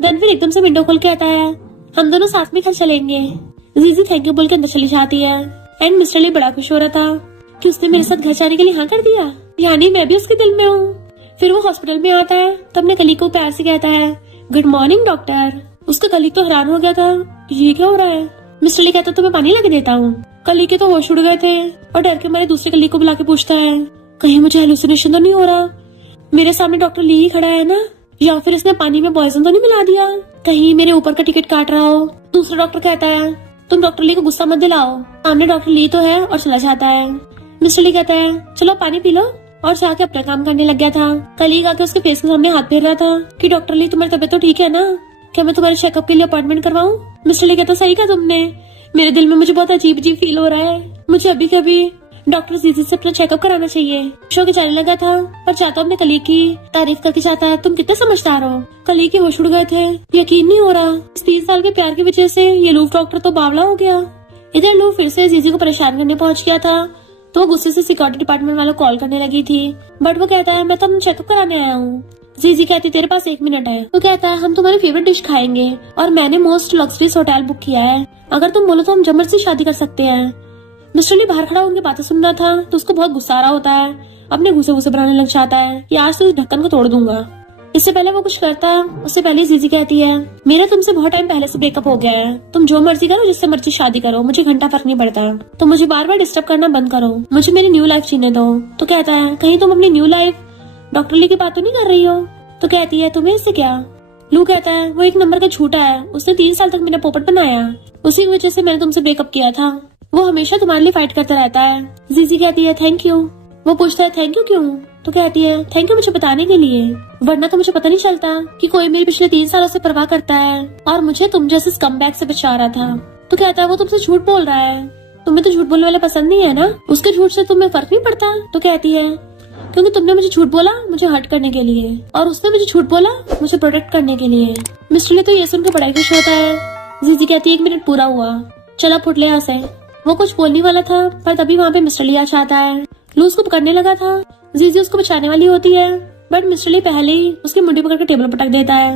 देन फिर एकदम से विंडो खोल के आता है हम दोनों साथ में घर चलेंगे। जीजी थैंक यू बोल के अंदर चली जाती है। एंड मिस्टर ली बड़ा खुश हो रहा था कि उसने मेरे साथ घर जाने के लिए हाँ कर दिया, यानी मैं भी उसके दिल में हूँ। फिर वो हॉस्पिटल में आता है तो अपने कलीग को प्यार से कहता है गुड मॉर्निंग डॉक्टर। उसका कलीग तो हैरान हो गया था ये क्या हो रहा है। मिस्टर ली कहता तो मैं पानी लगा देता हूँ। कलीग के तो होश उड़ गए थे और डर के मारे दूसरे कलीग को बुला के पूछता है कहीं मुझे हेलुसिनेशन तो नहीं हो रहा, मेरे सामने डॉक्टर ली ही खड़ा है ना, या फिर इसने पानी में पॉइजन तो नहीं मिला दिया, कहीं मेरे ऊपर का टिकट काट रहा हो। दूसरा डॉक्टर कहता है तुम डॉक्टर ली को गुस्सा मत दिलाओ, सामने डॉक्टर ली तो है और चला जाता है। मिस्टर ली कहता है चलो पानी पी लो और जाके अपना काम करने लग गया था। कलीग आके उसके फेस के सामने हाथ फेर रहा था कि डॉक्टर ली तुम्हारी तबीयत तो ठीक है ना, क्या मैं तुम्हारे चेकअप के लिए अपॉइंटमेंट करवाऊं? मिस्टर ली कहता सही कहा तुमने, मेरे दिल में मुझे बहुत अजीब अजीब फील हो रहा है, मुझे अभी कभी डॉक्टर जीजी से अपना चेकअप कराना चाहिए। शो के जाने लगा था पर चाहता अपने कलीग की तारीफ करके चाहता है तुम कितने समझदार हो। कलीग के होश उड़ गए थे, यकीन नहीं हो रहा इस 30 साल के प्यार की वजह से ये लूफ डॉक्टर तो बावला हो गया। इधर लूफ फिर से जीजी को परेशान करने पहुंच गया था तो वो गुस्से से सिक्योरिटी डिपार्टमेंट वालों को कॉल करने लगी थी। बट वो कहता है मैं तो चेकअप कराने आया हूँ। जीजी कहती तेरे पास 1 मिनट है। तो कहता है हम तुम्हारी फेवरेट डिश खाएंगे और मैंने मोस्ट लग्जरियस होटल बुक किया है, अगर तुम बोलो तो हम जमर से शादी कर सकते हैं। मिस्टर ली बाहर खड़ा उनकी बातें सुन रहा था तो उसको बहुत गुस्सा आ रहा होता है, अपने घुसे घुसे बनाने लग जाता है कि आज तो इस ढक्कन को तोड़ दूंगा। इससे पहले वो कुछ करता उससे पहले जीजी कहती है मेरा तुमसे बहुत टाइम पहले से ब्रेकअप हो गया है, तुम जो मर्जी करो जिससे मर्जी शादी करो, मुझे घंटा फर्क नहीं पड़ता, तो मुझे बार बार डिस्टर्ब करना बंद करो, मुझे मेरी न्यू लाइफ जीने दो। तो कहता है कहीं तुम अपनी न्यू लाइफ डॉक्टर ली की बात तो नहीं कर रही हो? तो कहती है तुम्हें इससे क्या? लू कहता है वो एक नंबर का झूठा है, उसने 3 साल तक मेरा पोपट बनाया, उसी की वजह से मैंने तुमसे ब्रेकअप किया था, वो हमेशा तुम्हारे लिए फाइट करता रहता है। जीजी कहती है थैंक यू। वो पूछता है थैंक यू क्यों? तो कहती है थैंक यू मुझे बताने के लिए, वरना तो मुझे पता नहीं चलता कि कोई मेरे पिछले 3 सालों से परवाह करता है और मुझे तुम जैसे स्कमबैग से बचा रहा था। तो कहता है वो तुमसे झूठ बोल रहा है, तुम्हें तो झूठ बोलने वाले पसंद नहीं है ना, उसके झूठ से तुम्हें फर्क नहीं पड़ता। तो कहती है क्योंकि तुमने मुझे झूठ बोला मुझे हर्ट करने के लिए और उसने मुझे झूठ बोला मुझे प्रोटेक्ट करने के लिए। मिस्टर ली तो ये सुनकर बड़ा खुश होता है। जीजी कहती है 1 मिनट पूरा हुआ, चला फुट ले यहाँ से। वो कुछ बोलने वाला था पर तभी वहाँ पे मिस्टर ली आ जाता है। लू उसको पकड़ने लगा था, जीजी उसको बचाने वाली होती है बट मिस्टर ली पहले ही उसकी मुंडी पकड़ के टेबल पटक देता है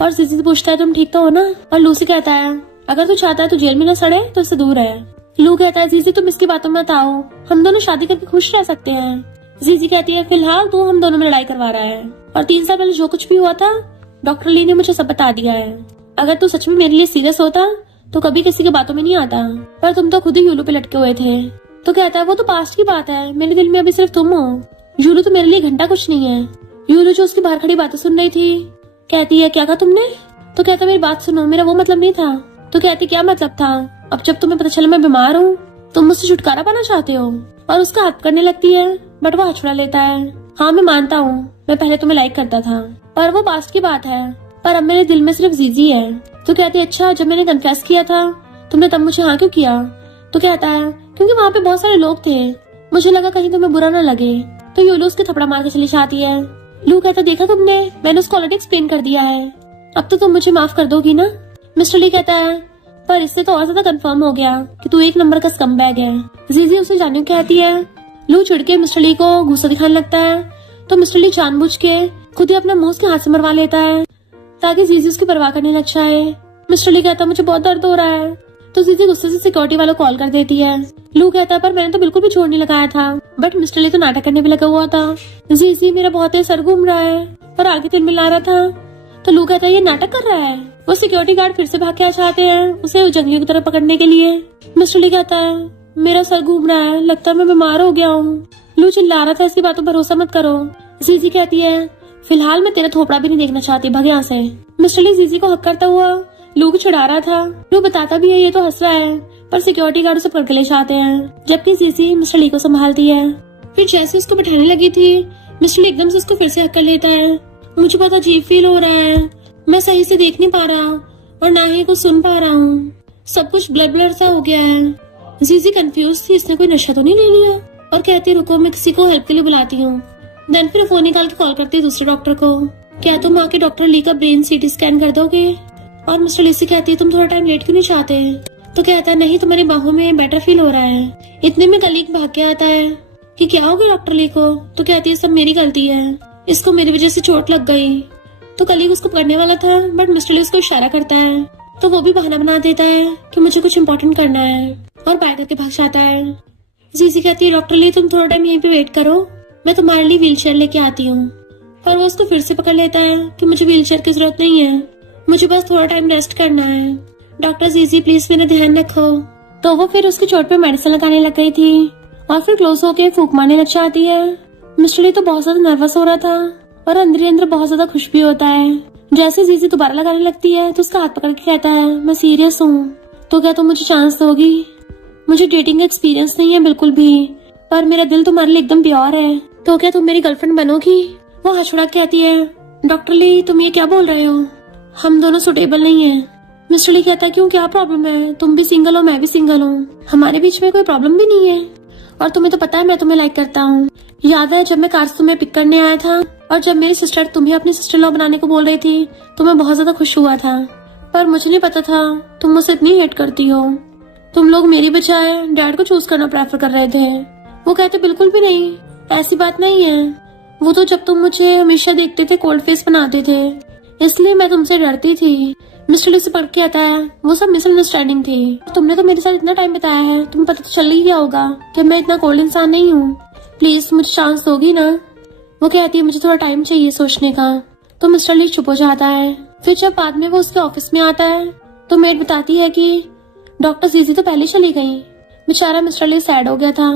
और जीजी से पूछता है तुम ठीक तो हो ना? और लूसी कहता है अगर तू चाहता है तो जेल में न सड़े तो इससे दूर है। लू कहता है जीजी तुम इसकी बातों में मत आओ, हम दोनों शादी करके खुश रह सकते हैं। जीजी कहती है फिलहाल तू हम दोनों में लड़ाई करवा रहा है और 3 साल पहले जो कुछ भी हुआ था डॉक्टर ली ने मुझे सब बता दिया है, अगर तू सच में मेरे लिए सीरियस होता तो कभी किसी की बातों में नहीं आता, पर तुम तो खुद ही यूलू पे लटके हुए थे। तो कहता है वो तो पास्ट की बात है, मेरे दिल में अभी सिर्फ तुम हो, यूलू तो मेरे लिए घंटा कुछ नहीं है। यूलू जो उसकी बाहर खड़ी बातें सुन रही थी कहती है क्या कहा तुमने? तो कहता मेरी बात सुनो, मेरा वो मतलब नहीं था, तो कहती क्या मतलब था, अब जब तुम्हें पता चला मैं बीमार हूँ तुम मुझसे छुटकारा पाना चाहते हो। और उसका हाथ करने लगती है बट वो हाथ छुड़ा लेता है। हाँ मैं मानता हूँ मैं पहले तुम्हें लाइक करता था पर वो पास्ट की बात है, पर अब मेरे दिल में सिर्फ जीजी है। तो कहती है अच्छा जब मैंने कन्फेस किया था तुमने तब मुझे हाँ क्यों किया। तो कहता है क्योंकि वहाँ पे बहुत सारे लोग थे, मुझे लगा कहीं तुम्हें बुरा न लगे। तो यूलू उसके थपड़ा मार के चली जाती है। लू कहता देखा तुमने, मैंने उसको ऑलरेडी एक्सप्लेन कर दिया है, अब तो तुम मुझे माफ कर दोगी ना। मिस्टर ली कहता है पर इससे तो और ज्यादा कंफर्म हो गया कि तू एक नंबर का स्कम्बैग है। जीजी उसे जाने को कहती है। लू चिढ़ के मिस्टर ली को गुस्सा दिखाने लगता है तो मिस्टर ली जानबूझ के खुद ही अपना मुंह उसके हाथ से मरवा लेता है ताकि जीजी उसकी परवाह करने लग जाए। मिस्टर ली कहता मुझे बहुत दर्द हो रहा है। तो जीजी गुस्से से सिक्योरिटी वालों को कॉल कर देती है। लू कहता है पर मैंने तो बिल्कुल भी जोर नहीं लगाया था, बट मिस्टर ली तो नाटक करने भी लगा हुआ था। जीजी मेरा बहुत तेज सर घूम रहा है और आगे तिल मिला रहा था। तो लू कहता है ये नाटक कर रहा है। वो सिक्योरिटी गार्ड फिर से भाग के आ जाते हैं उसे जंगलियों की तरह पकड़ने के लिए। मिस्टर ली कहता है मेरा सर घूम रहा है, लगता है मैं बीमार हो गया हूँ। लू चिल्ला रहा था इसकी बातों पर भरोसा मत करो। जीजी कहती है फिलहाल मैं तेरा थोपड़ा भी नहीं देखना चाहती, भाग यहाँ से। मिस्टर ली जीजी को हक करता हुआ लू को चिढ़ा रहा था। लू बताता भी है ये तो हंस रहा है पर सिक्योरिटी गार्ड उसे पकड़ के ले जाते हैं जबकि जीजी मिस्टर ली को संभालती है। फिर जैसे उसको बैठाने लगी थी मिस्टर ली एकदम से उसको फिर से हक कर लेता है। मुझे बहुत अजीब फील हो रहा है, मैं सही से देख नहीं पा रहा और ना ही कुछ सुन पा रहा हूँ, सब कुछ ब्लर ब्लर सा हो गया है। जीजी कंफ्यूज थी इसने कोई नशा तो नहीं ले लिया और कहती रुको मैं किसी को हेल्प के लिए बुलाती हूँ। देन फिर फोन निकाल के कॉल करती है दूसरे डॉक्टर को, क्या तुम आके डॉक्टर ली का ब्रेन सीटी स्कैन कर दोगे। और मिस्टर ली से कहती है तुम थोड़ा टाइम लेट क्यों नहीं चाहते। तो कहता है नहीं तुम्हारी बाहों में बेटर फील हो रहा है। इतने में कलीग भाग के आता है कि क्या हो गया डॉक्टर ली को। तो कहती है सब मेरी गलती है, इसको मेरी वजह से चोट लग गई। तो कलीग उसको पकड़ने वाला था बट मिस्टर ली उसको इशारा करता है तो वो भी बहाना बना देता है कि मुझे कुछ इम्पोर्टेंट करना है और बाय करके भाग जाता है। जीजी कहती है डॉक्टर ली तुम थोड़ा टाइम यहीं पे वेट करो, मैं तुम्हारे लिए व्हीलचेयर लेके आती हूँ। पर वो उसको फिर से पकड़ लेता है कि मुझे व्हीलचेयर की जरूरत नहीं है, मुझे बस थोड़ा टाइम रेस्ट करना है। डॉक्टर जीजी प्लीज मेरा ध्यान रखो। तो वो फिर उसकी चोट पे मेडिसिन लगाने लग गई थी और फिर क्लोज होके फूंक मारने लग जाती है। मिस्टर ली तो बहुत ज्यादा नर्वस हो रहा था और अंदर ही अंदर बहुत ज्यादा खुश भी होता है। जैसे जीजी दोबारा लगाने लगती है तो उसका हाथ पकड़ के कहता है मैं सीरियस हूँ, तो क्या तुम मुझे चांस दोगी। मुझे डेटिंग का एक्सपीरियंस नहीं है बिल्कुल भी, पर मेरा दिल तुम्हारे लिए एकदम प्योर है, तो क्या तुम मेरी गर्लफ्रेंड बनोगी। वो हाथ छुड़ा के कहती है डॉक्टर ली तुम ये क्या बोल रहे हो, हम दोनों सुटेबल नहीं है। मिस्टर ली कहता है क्यों क्या प्रॉब्लम है, तुम भी सिंगल हो मैं भी सिंगल हूँ, हमारे बीच में कोई प्रॉब्लम भी नहीं है और तुम्हें तो पता है मैं तुम्हें लाइक करता हूँ। याद है जब मैं कार से तुम्हें पिक करने आया था और जब मेरी सिस्टर तुम्हें अपनी सिस्टर लॉ बनाने को बोल रही थी तो मैं बहुत ज्यादा खुश हुआ था, पर मुझे नहीं पता था तुम मुझसे इतनी हेट करती हो। तुम लोग मेरी बजाय डैड को चूज करना प्रेफर कर रहे थे। वो कहते बिल्कुल भी नहीं, ऐसी बात नहीं है, वो तो जब तुम मुझे हमेशा देखते थे कोल्ड फेस बनाते थे इसलिए मैं तुमसे डरती थी। मिस्टर ली से पढ़ के आता है वो सब मिसअंडरस्टैंडिंग थी, तुमने तो मेरे साथ इतना टाइम बिताया है तुम्हें पता तो चल ही गया होगा कि मैं इतना कोल्ड इंसान नहीं हूँ, प्लीज मुझे चांस दोगी ना। वो कहती है मुझे थोड़ा टाइम चाहिए सोचने का। तो मिस्टर ली चुप हो जाता है। फिर जब बाद में वो उसके ऑफिस में आता है तो मेड बताती है कि डॉक्टर जीजी तो पहले चली गई। बेचारा मिस्टर ली सैड हो गया था।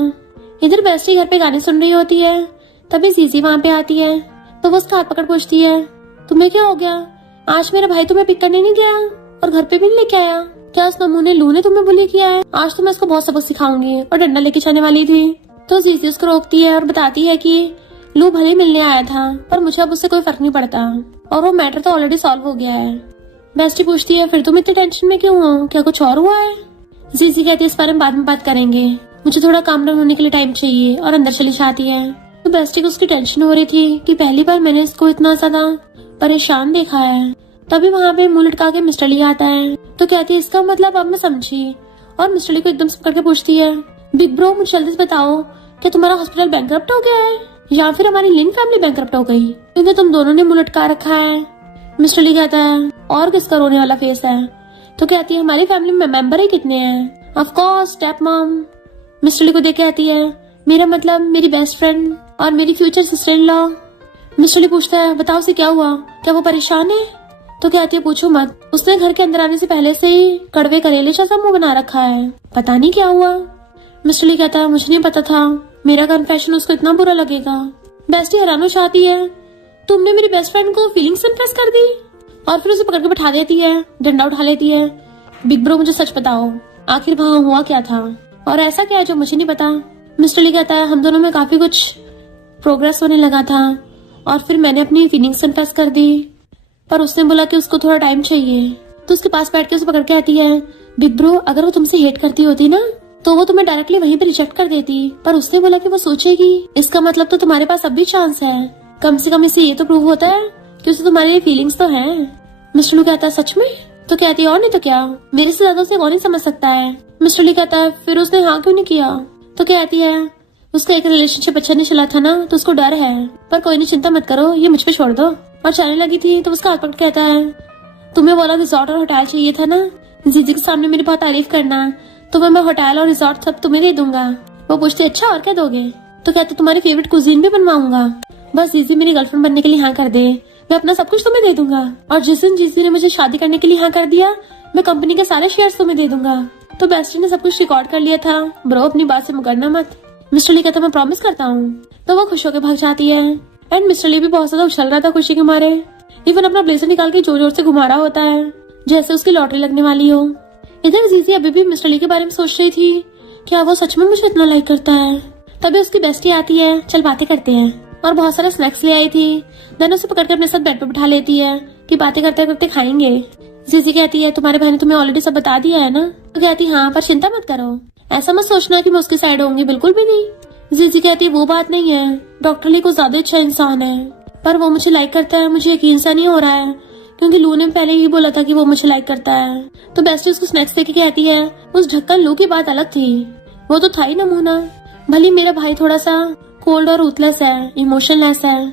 इधर बेस्टी घर पे गाने सुन रही होती है तभी जीजी वहाँ पे आती है तो वो उसका हाथ पकड़ पूछती है तुम्हें क्या हो गया, आज मेरा भाई तुम्हें पिक करने नहीं गया और घर पे भी नहीं लेके आया, क्या उस नमूने लू ने तुम्हें बुली किया है। आज तो मैं इसको बहुत सबक सिखाऊंगी और डंडा लेके जाने वाली थी। तो जीजी उसको रोकती है और बताती है कि लू भले मिलने आया था पर मुझे अब उससे कोई फर्क नहीं पड़ता और वो मैटर तो ऑलरेडी सॉल्व हो गया है। बेस्टी पूछती है फिर तुम इतने टेंशन में क्यों हो, क्या कुछ और हुआ है। जीजी कहती है इस बारे में बाद में बात करेंगे, मुझे थोड़ा काम डाउन होने के लिए टाइम चाहिए और अंदर चली जाती है। तो बेस्टी को उसकी टेंशन हो रही थी कि पहली बार मैंने इसको इतना ज्यादा परेशान देखा है। तभी वहाँ पे मुंह लटका के मिस्टर ली आता है तो कहती है इसका मतलब अब मैं समझी। और मिस्टर ली को एकदम से पकड़ के पूछती है बिग ब्रो मुझे जल्दी से बताओ क्या तुम्हारा हॉस्पिटल बैंकरप्ट हो गया है या फिर हमारी लिन फैमिली बैंकरप्ट हो गई, क्योंकि तुम दोनों ने मुंह लटका रखा है। मिस्टर ली कहता है और किसका रोने वाला फेस है। तो कहती है हमारी फैमिली में मेंबर ही कितने हैं, of course step mom. Mister Lee को देख के आती है मेरा मतलब मेरी बेस्ट फ्रेंड और मेरी future sister in law. Mister Lee पूछता है बताओ से क्या हुआ, क्या वो परेशान है। तो कहती है पूछो मत, उसने घर के अंदर आने से पहले से ही कड़वे करेले जैसा मुंह बना रखा है, पता नहीं क्या हुआ। मिस्टर ली कहता है मुझे नहीं पता था मेरा कन्फेशन उसको इतना बुरा लगेगा। बेस्टी हैरान हो जाती है तुमने मेरी बेस्ट फ्रेंड को फीलिंग्स इम्प्रेस कर दी और फिर उसे पकड़ के बैठा देती है, डंडा उठा लेती है। बिग ब्रो मुझे सच बताओ, आखिर वहाँ हुआ क्या था और ऐसा क्या है जो मुझे नहीं पता। मिस्टर ली कहता है हम दोनों में काफी कुछ प्रोग्रेस होने लगा था और फिर मैंने अपनी फीलिंग्स कन्फेस कर दी, पर उसने बोला कि उसको थोड़ा टाइम चाहिए। तो उसके पास बैठ के उसे पकड़ के आती है, बिग ब्रो अगर वो तुमसे हेट करती होती ना तो वो तुम्हें डायरेक्टली वहीं पे रिजेक्ट कर देती, पर उसने बोला कि वो सोचेगी। इसका मतलब तो तुम्हारे पास अब भी चांस है, कम से कम इससे ये तो प्रूव होता है कि उसे तुम्हारी फीलिंग्स तो है। मिस्टर लू कहता है सच में? तो कहती है और नहीं तो क्या, मेरे से ज्यादा उसे कौन ही समझ सकता है। मिस्टर ली कहता है फिर उसने हाँ क्यों नहीं किया? तो कहती है उसका एक रिलेशनशिप अच्छा नहीं चला था ना तो उसको डर है, पर कोई नहीं चिंता मत करो, ये मुझ पे छोड़ दो। और जाने लगी थी तो उसका हाथ पकड़ कहता है तुम्हें वाला रिजॉर्ट और होटल चाहिए था ना, जीजी के सामने मेरी बहुत तारीफ करना, तो मैं होटल और रिजॉर्ट सब तुम्हें दे दूंगा। वो पूछते अच्छा और क्या दोगे? तो कहते तुम्हारी फेवरेट कुजीन भी बनवाऊंगा, बस जीजी मेरी गर्लफ्रेंड बनने के लिए हाँ कर दे, मैं अपना सब कुछ तुम्हें दे दूंगा। और जिस दिन जीजी ने मुझे शादी करने के लिए हाँ कर दिया मैं कंपनी के सारे शेयर्स तुम्हें दे दूंगा। तो बेस्टी ने सब कुछ रिकॉर्ड कर लिया था, ब्रो अपनी बात से मुकरना मत। मिस्टर ली कहता मैं प्रॉमिस करता हूँ। तो वो खुश होकर भाग जाती है एंड मिस्टर ली भी बहुत ज्यादा उछल रहा था खुशी के मारे, इवन अपना ब्लेजर निकाल के जोर जोर से घुमा रहा होता है जैसे उसकी लॉटरी लगने वाली हो। इधर जीजी अभी भी मिस्टर ली के बारे में सोच रही थी, क्या वो सच में मुझे इतना लाइक करता है। तभी उसकी बेस्टी आती है, चल बातें करते हैं, और बहुत सारे स्नैक्स ले आई थी। देन उसे पकड़ के अपने साथ बेड पे बिठा लेती है कि बातें करते करते खाएंगे। जीजी कहती है तुम्हारे बहन ने तुम्हें ऑलरेडी सब बता दिया है ना? तो कहती हाँ पर चिंता मत करो, ऐसा मत सोचना कि मैं उसकी साइड होंगी, बिल्कुल भी नहीं। जीजी कहती वो बात नहीं है, डॉक्टर ली को ज्यादा अच्छा इंसान है, पर वो मुझे लाइक करता है मुझे यकीन सा नहीं हो रहा है, क्योंकि लू ने पहले ही बोला था कि वो मुझे लाइक करता है। तो बेस्ट उसको स्नैक्स देके कहती है उस ढक्कन लू की बात अलग थी, वो तो था ही नमूना। भले मेरा भाई थोड़ा सा कोल्ड और रूथलेस है, इमोशनलेस है,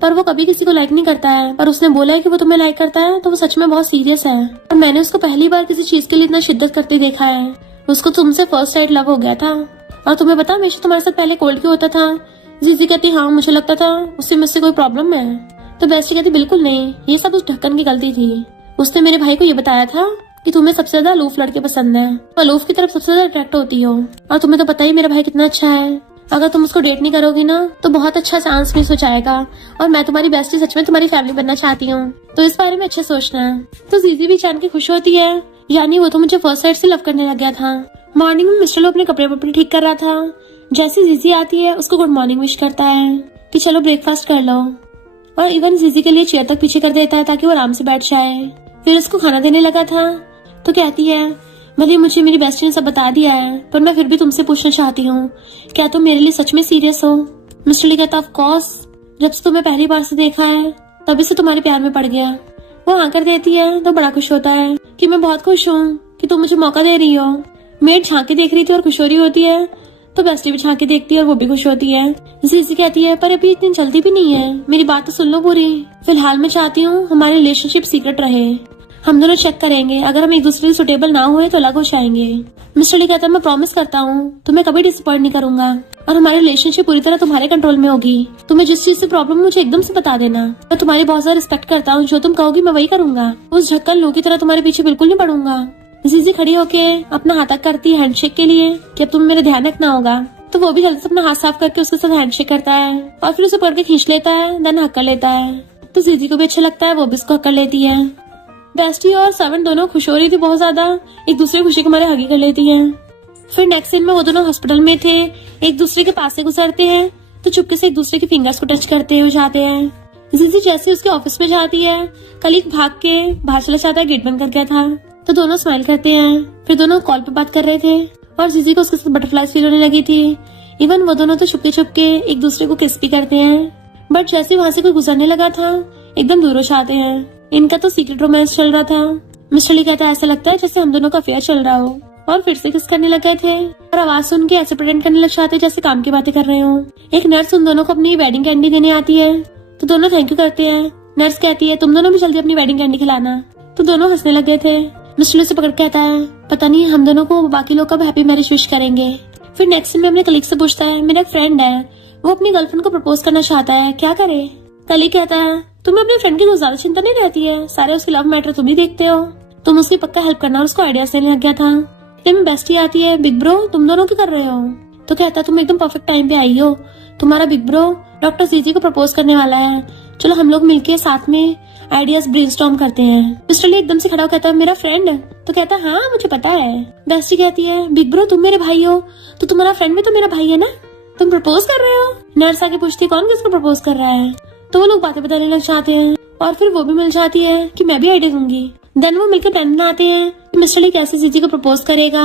पर वो कभी किसी को लाइक नहीं करता है, पर उसने बोला है कि वो तुम्हें लाइक करता है तो वो सच में बहुत सीरियस है। और मैंने उसको पहली बार किसी चीज के लिए इतना शिद्दत करते देखा है, उसको तुमसे फर्स्ट साइड लव हो गया था। और तुम्हें पता हमेशा तुम्हारे साथ पहले कोल्ड क्यों होता था? जीजी कहती हाँ मुझे लगता था उससे मुझसे कोई प्रॉब्लम है। तो बेस्टी कहती बिल्कुल नहीं, ये सब उस ढक्कन की गलती थी, उसने मेरे भाई को ये बताया था कि तुम्हें सबसे ज्यादा अलूफ लड़के पसंद है, तो अलूफ की तरफ सबसे ज्यादा अट्रैक्ट होती हो, और तुम्हें तो पता ही मेरा भाई कितना अच्छा है, अगर तुम उसको डेट नहीं करोगी ना तो बहुत अच्छा चांस मिस हो जाएगा, और मैं तुम्हारी बेस्टी सच में तुम्हारी फैमिली बनना चाहती हूँ, तो इस बारे में अच्छा सोचना है। तो जीजी भी जान के खुश होती है, यानी वो तो मुझे फर्स्ट साइड से लव करने लग गया था। मॉर्निंग में मिस्टर लो अपने कपड़े वपड़े ठीक कर रहा था, जैसे जीजी आती है उसको गुड मॉर्निंग विश करता है कि चलो ब्रेकफास्ट कर लो, और इवन जीजी के लिए चेयर तक पीछे कर देता है ताकि वो आराम से बैठ जाए। फिर उसको खाना देने लगा था तो कहती है भले मुझे मेरी बेस्टी ने सब बता दिया है, पर मैं फिर भी तुमसे पूछना चाहती हूँ, क्या तुम मेरे लिए सच में सीरियस हो? मिस्टर ली कहता ऑफ कोर्स, जब से तुम्हें पहली बार से देखा है तभी से तुम्हारे प्यार में पड़ गया। वो हाँ कर देती है तो बड़ा खुश होता है कि मैं बहुत खुश हूँ कि तुम मुझे मौका दे रही हो। मेड झांके देख रही थी और खुश हो रही होती है, तो बेस्टी भी झांके देखती है और वो भी खुश होती है। जीजी कहती है पर अभी इतनी जल्दी भी नहीं है, मेरी बात तो सुन लो पूरी। फिलहाल मैं चाहती हूँ हमारी रिलेशनशिप सीक्रेट रहे, हम दोनों चेक करेंगे, अगर हम एक दूसरे से सुटेबल ना हुए तो अलग हो जाएंगे। मिस्टर ली कहता है मैं प्रॉमिस करता हूँ तुम्हें कभी डिसअपॉइंट नहीं करूंगा, और हमारी रिलेशनशिप पूरी तरह तुम्हारे कंट्रोल में होगी। तुम्हें जिस चीज से प्रॉब्लम मुझे एकदम से बता देना, मैं तुम्हारी बहुत ज्यादा रिस्पेक्ट करता हूँ, जो तुम कहोगी मैं वही करूंगा। उस ढक्कन लो की तरह तुम्हारे पीछे बिल्कुल नहीं पड़ूंगा। जीजी खड़ी होके अपना हाथ तक करती है हैंडशेक के लिए कि अब तुम्हें मेरा ध्यान रखना होगा, तो वो भी जल्दी से अपना हाथ साफ करके उसके साथ हैंडशेक करता है और फिर उसे पकड़ के खींच लेता है, देन हक कर लेता है। तो जीजी को भी अच्छा लगता है, वो भी उसको हक कर लेती है। बेस्टी और सेवन दोनों खुश हो रही थी बहुत ज्यादा, एक दूसरे खुशी के मारे हगी कर लेती हैं। फिर नेक्स्ट सीन में वो दोनों हॉस्पिटल में थे, एक दूसरे के पास से गुजरते हैं तो चुपके से एक दूसरे के फिंगर्स को टच करते हुए जाते हैं। जीजी जैसे उसके ऑफिस में जाती है, कलीग भाग के बाहर चला जाता है, गेट बंद कर गया था, तो दोनों स्माइल करते हैं। फिर दोनों कॉल पे बात कर रहे थे और जीजी को उसके साथ बटरफ्लाइज फील होने लगी थी। इवन वो दोनों तो छुपके छुपके एक दूसरे को किस भी करते हैं, बट जैसे वहाँ से कोई गुजरने लगा था एकदम दूर हो जाते हैं। इनका तो सीक्रेट रोमांस चल रहा था। मिस्टर ली कहता है ऐसा लगता है जैसे हम दोनों का अफेयर चल रहा हो, और फिर से किस करने लग गए थे और आवाज सुन के ऐसे प्रेटेंड करने लग जाते जैसे काम की बातें कर रहे हो। एक नर्स उन दोनों को अपनी वेडिंग कैंडी देने आती है तो दोनों थैंक यू करते हैं। नर्स कहती है तुम दोनों भी जल्दी अपनी वेडिंग कैंडी खिलाना, तो दोनों हंसने लग गए थे। मिस्टर ली से पकड़ के कहता है पता नहीं हम दोनों को बाकी लोग कब हैप्पी मैरिज विश करेंगे। फिर नेक्स्ट में अपने कलीग से पूछता है मेरा एक फ्रेंड है, वो अपनी गर्लफ्रेंड को प्रपोज करना चाहता है, क्या करे? कलीग कहता है तुम्हें अपने फ्रेंड की कुछ ज्यादा चिंता नहीं रहती है, सारे उसकी लव मैटर तुम ही देखते हो, तुम उसकी पक्का हेल्प करना और उसको आइडियाज देने लग गया था। में बेस्टी आती है बिग ब्रो तुम दोनों क्या कर रहे हो? तो कहता तुम एकदम परफेक्ट टाइम पे आई हो, तुम्हारा बिग ब्रो डॉक्टर जीजी को प्रपोज करने वाला है, चलो हम लोग मिलके साथ में आइडियाज ब्रेनस्टॉर्म करते हैं। मिस्टर ली एकदम से खड़ा हो कहता है मेरा फ्रेंड, तो कहता है हाँ मुझे पता है। बेस्टी कहती है बिग ब्रो तुम मेरे भाई हो, तो तुम्हारा फ्रेंड भी तो मेरा भाई है ना, तुम प्रपोज कर रहे हो। नर्स आके पूछती है कौन किसको प्रपोज कर रहा है, तो वो लोग बातें बताने लग जाते हैं और फिर वो भी मिल जाती है कि मैं भी आइडिया दूंगी। देन वो मिलकर प्लान बनाते हैं कि मिस्टर ली कैसे जीजी को प्रपोज करेगा,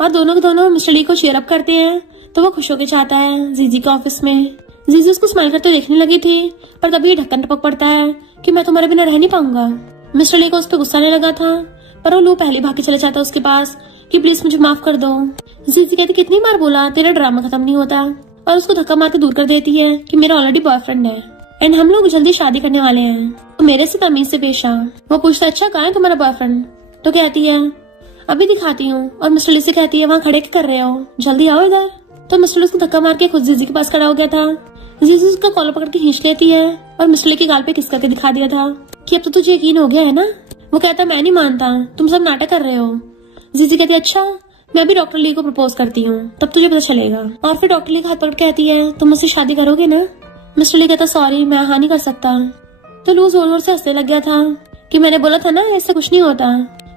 और दोनों के दोनों मिस्टर ली को चीयर अप करते हैं। तो वो खुश होकर जाता है जीजी के ऑफिस में। जीजी उसको स्माइल करते देखने लगी थी, पर तभी ढक्कन टपक पड़ता है कि मैं तुम्हारे बिना रह नहीं पाऊंगा। मिस्टर ली को उस पर गुस्सा आने लगा था, पर वो लू पहले भाग के चले जाता है उसके पास कि प्लीज मुझे माफ कर दो। जीजी कहती कितनी बार बोला तेरा ड्रामा खत्म नहीं होता, और उसको धक्का मार के दूर कर देती है कि मेरा ऑलरेडी बॉयफ्रेंड है एंड हम लोग जल्दी शादी करने वाले हैं, तो मेरे से तमीज से पेश आ। वो पूछता अच्छा कहाँ है तुम्हारा बॉयफ्रेंड, तो कहती है अभी दिखाती हूँ, और मिस्टर ली से कहती है वहाँ खड़े क्या कर रहे हो, जल्दी आओ इधर। तो मिस्टर ली उसको धक्का मार के खुद जीजी के पास खड़ा हो गया था। जीजी उसका कॉलर पकड़ के खींच लेती है और मिस्टर ली के गाल पे किस करके दिखा दिया था कि अब तो तुझे यकीन हो गया है ना। वो कहता मैं नहीं मानता, तुम सब नाटक कर रहे हो। जीजी कहती अच्छा मैं भी डॉक्टर ली को प्रपोज करती हूँ, तब तुझे पता चलेगा। और फिर डॉक्टर ली का हाथ पकड़ कहती है तुम मुझसे शादी करोगे ना। मिस्टर ली कहता सॉरी मैं हाँ नहीं कर सकता। तो लू जोर जोर से हंसने लग गया था कि मैंने बोला था ना ऐसा कुछ नहीं होता,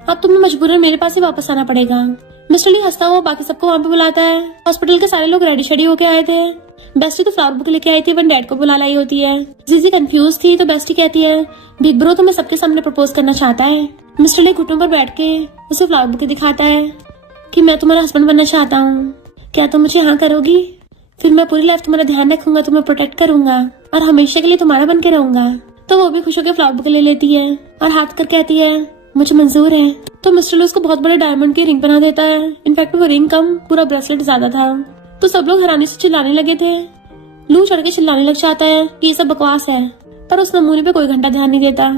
अब तुम्हें मजबूरन मेरे पास ही वापस आना पड़ेगा। मिस्टर ली हंसता हुआ बाकी सबको वहाँ पे बुलाता है। हॉस्पिटल के सारे लोग रेडी शेडी होके आए थे। बेस्टी तो फ्लावर बुक लेके आई थी, वन डैड को बुला लाई होती है। जीजी कंफ्यूज थी, तो बेस्टी कहती है बिग ब्रो तुम्हें सबके सामने प्रपोज करना चाहता है। मिस्टर ली घुटनों पर बैठ के उसे फ्लावर बुक दिखाता है कि मैं तुम्हारा हस्बैंड बनना चाहता हूँ, क्या तुम मुझे हाँ करोगी? फिर मैं पूरी लाइफ तुम्हारा ध्यान रखूंगा, तुम्हें प्रोटेक्ट करूंगा और हमेशा के लिए तुम्हारा बन के रहूंगा। तो वो भी खुश होकर फ्लावर बुके ले लेती है और हाथ कर कहती है मुझे मंजूर है। तो मिस्टर ली उसको बहुत बड़े डायमंड की रिंग बना देता है। इनफैक्ट वो रिंग कम पूरा ब्रेसलेट ज्यादा था। तो सब लोग हैरानी से चिल्लाने लगे थे। लू चढ़ के चिल्लाने लग जाता है कि ये सब बकवास है, पर उस नमूने पे कोई घंटा ध्यान नहीं देता।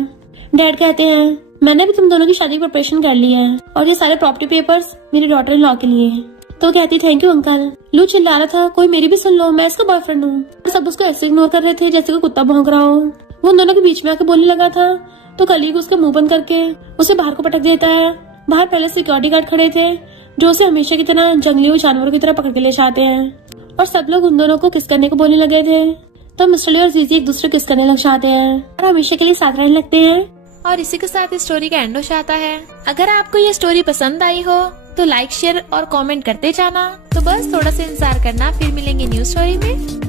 डैड कहते हैं मैंने भी तुम दोनों की शादी की प्रिपरेशन कर ली है और ये सारे प्रॉपर्टी पेपर्स मेरी डॉटर इन लॉ के लिए हैं। तो कहती थैंक यू अंकल। लू चिल्ला रहा था कोई मेरी भी सुन लो, मैं इसका बॉयफ्रेंड हूँ। सब उसको ऐसे इग्नोर कर रहे थे जैसे कोई कुत्ता भौंक रहा हो। वो उन दोनों के बीच में आके बोलने लगा था, तो कलीग उसके मुंह बंद करके उसे बाहर को पटक देता है। बाहर पहले सिक्योरिटी गार्ड खड़े थे जो उसे हमेशा की तरह जंगली जानवरों की तरह पकड़ के ले जाते हैं, और सब लोग उन दोनों को किस करने को बोलने लगे थे। तो मिस्टर ली और जीजी एक दूसरे किस करने लग जाते हैं और हमेशा के लिए साथ रहने लगते हैं। और इसी के साथ इस स्टोरी का एंड हो जाता है। अगर आपको ये स्टोरी पसंद आई हो तो लाइक शेयर और कमेंट करते जाना। तो बस थोड़ा सा इंतजार करना, फिर मिलेंगे न्यू स्टोरी में।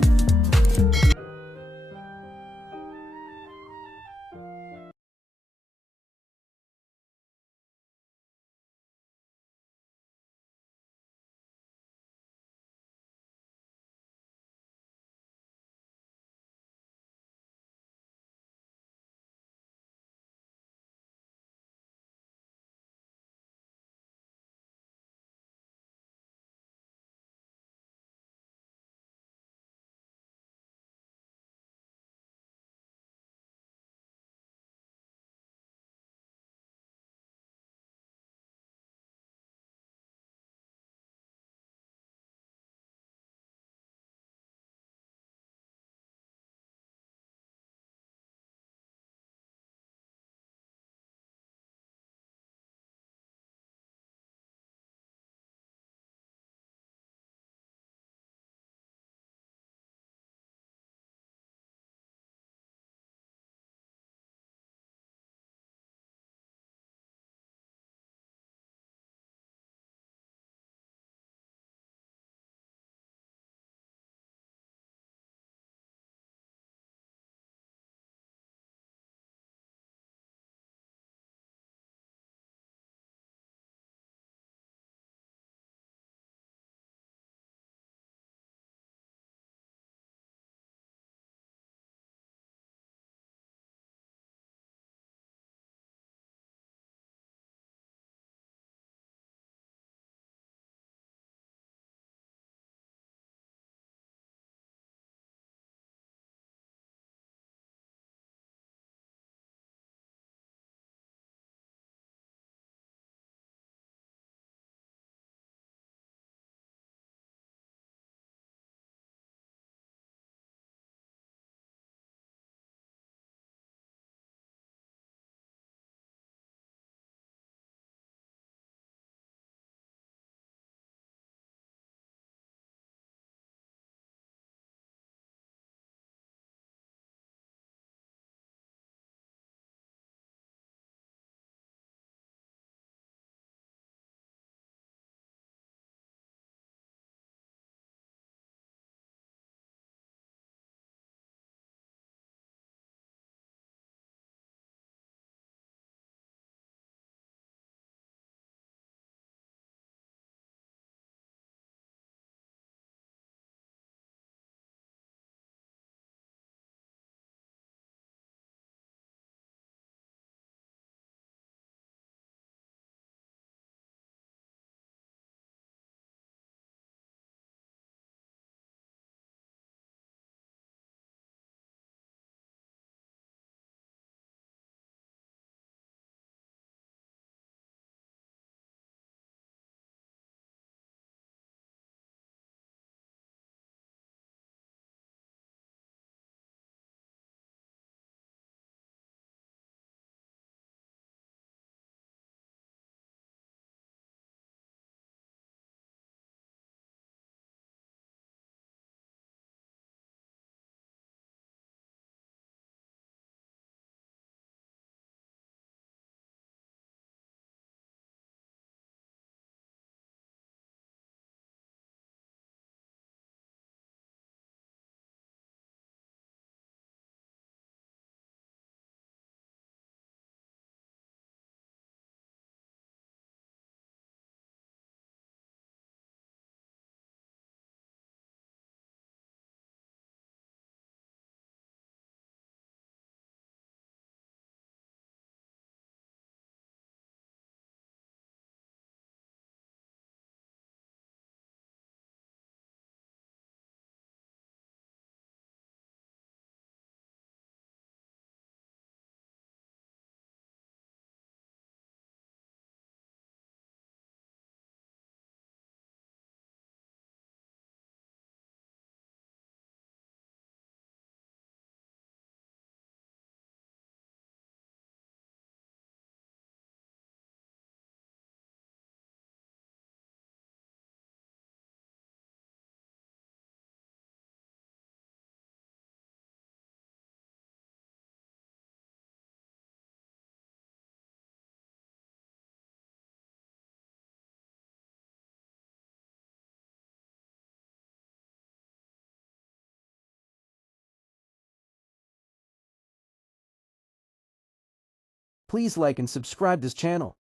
Please like and subscribe this channel.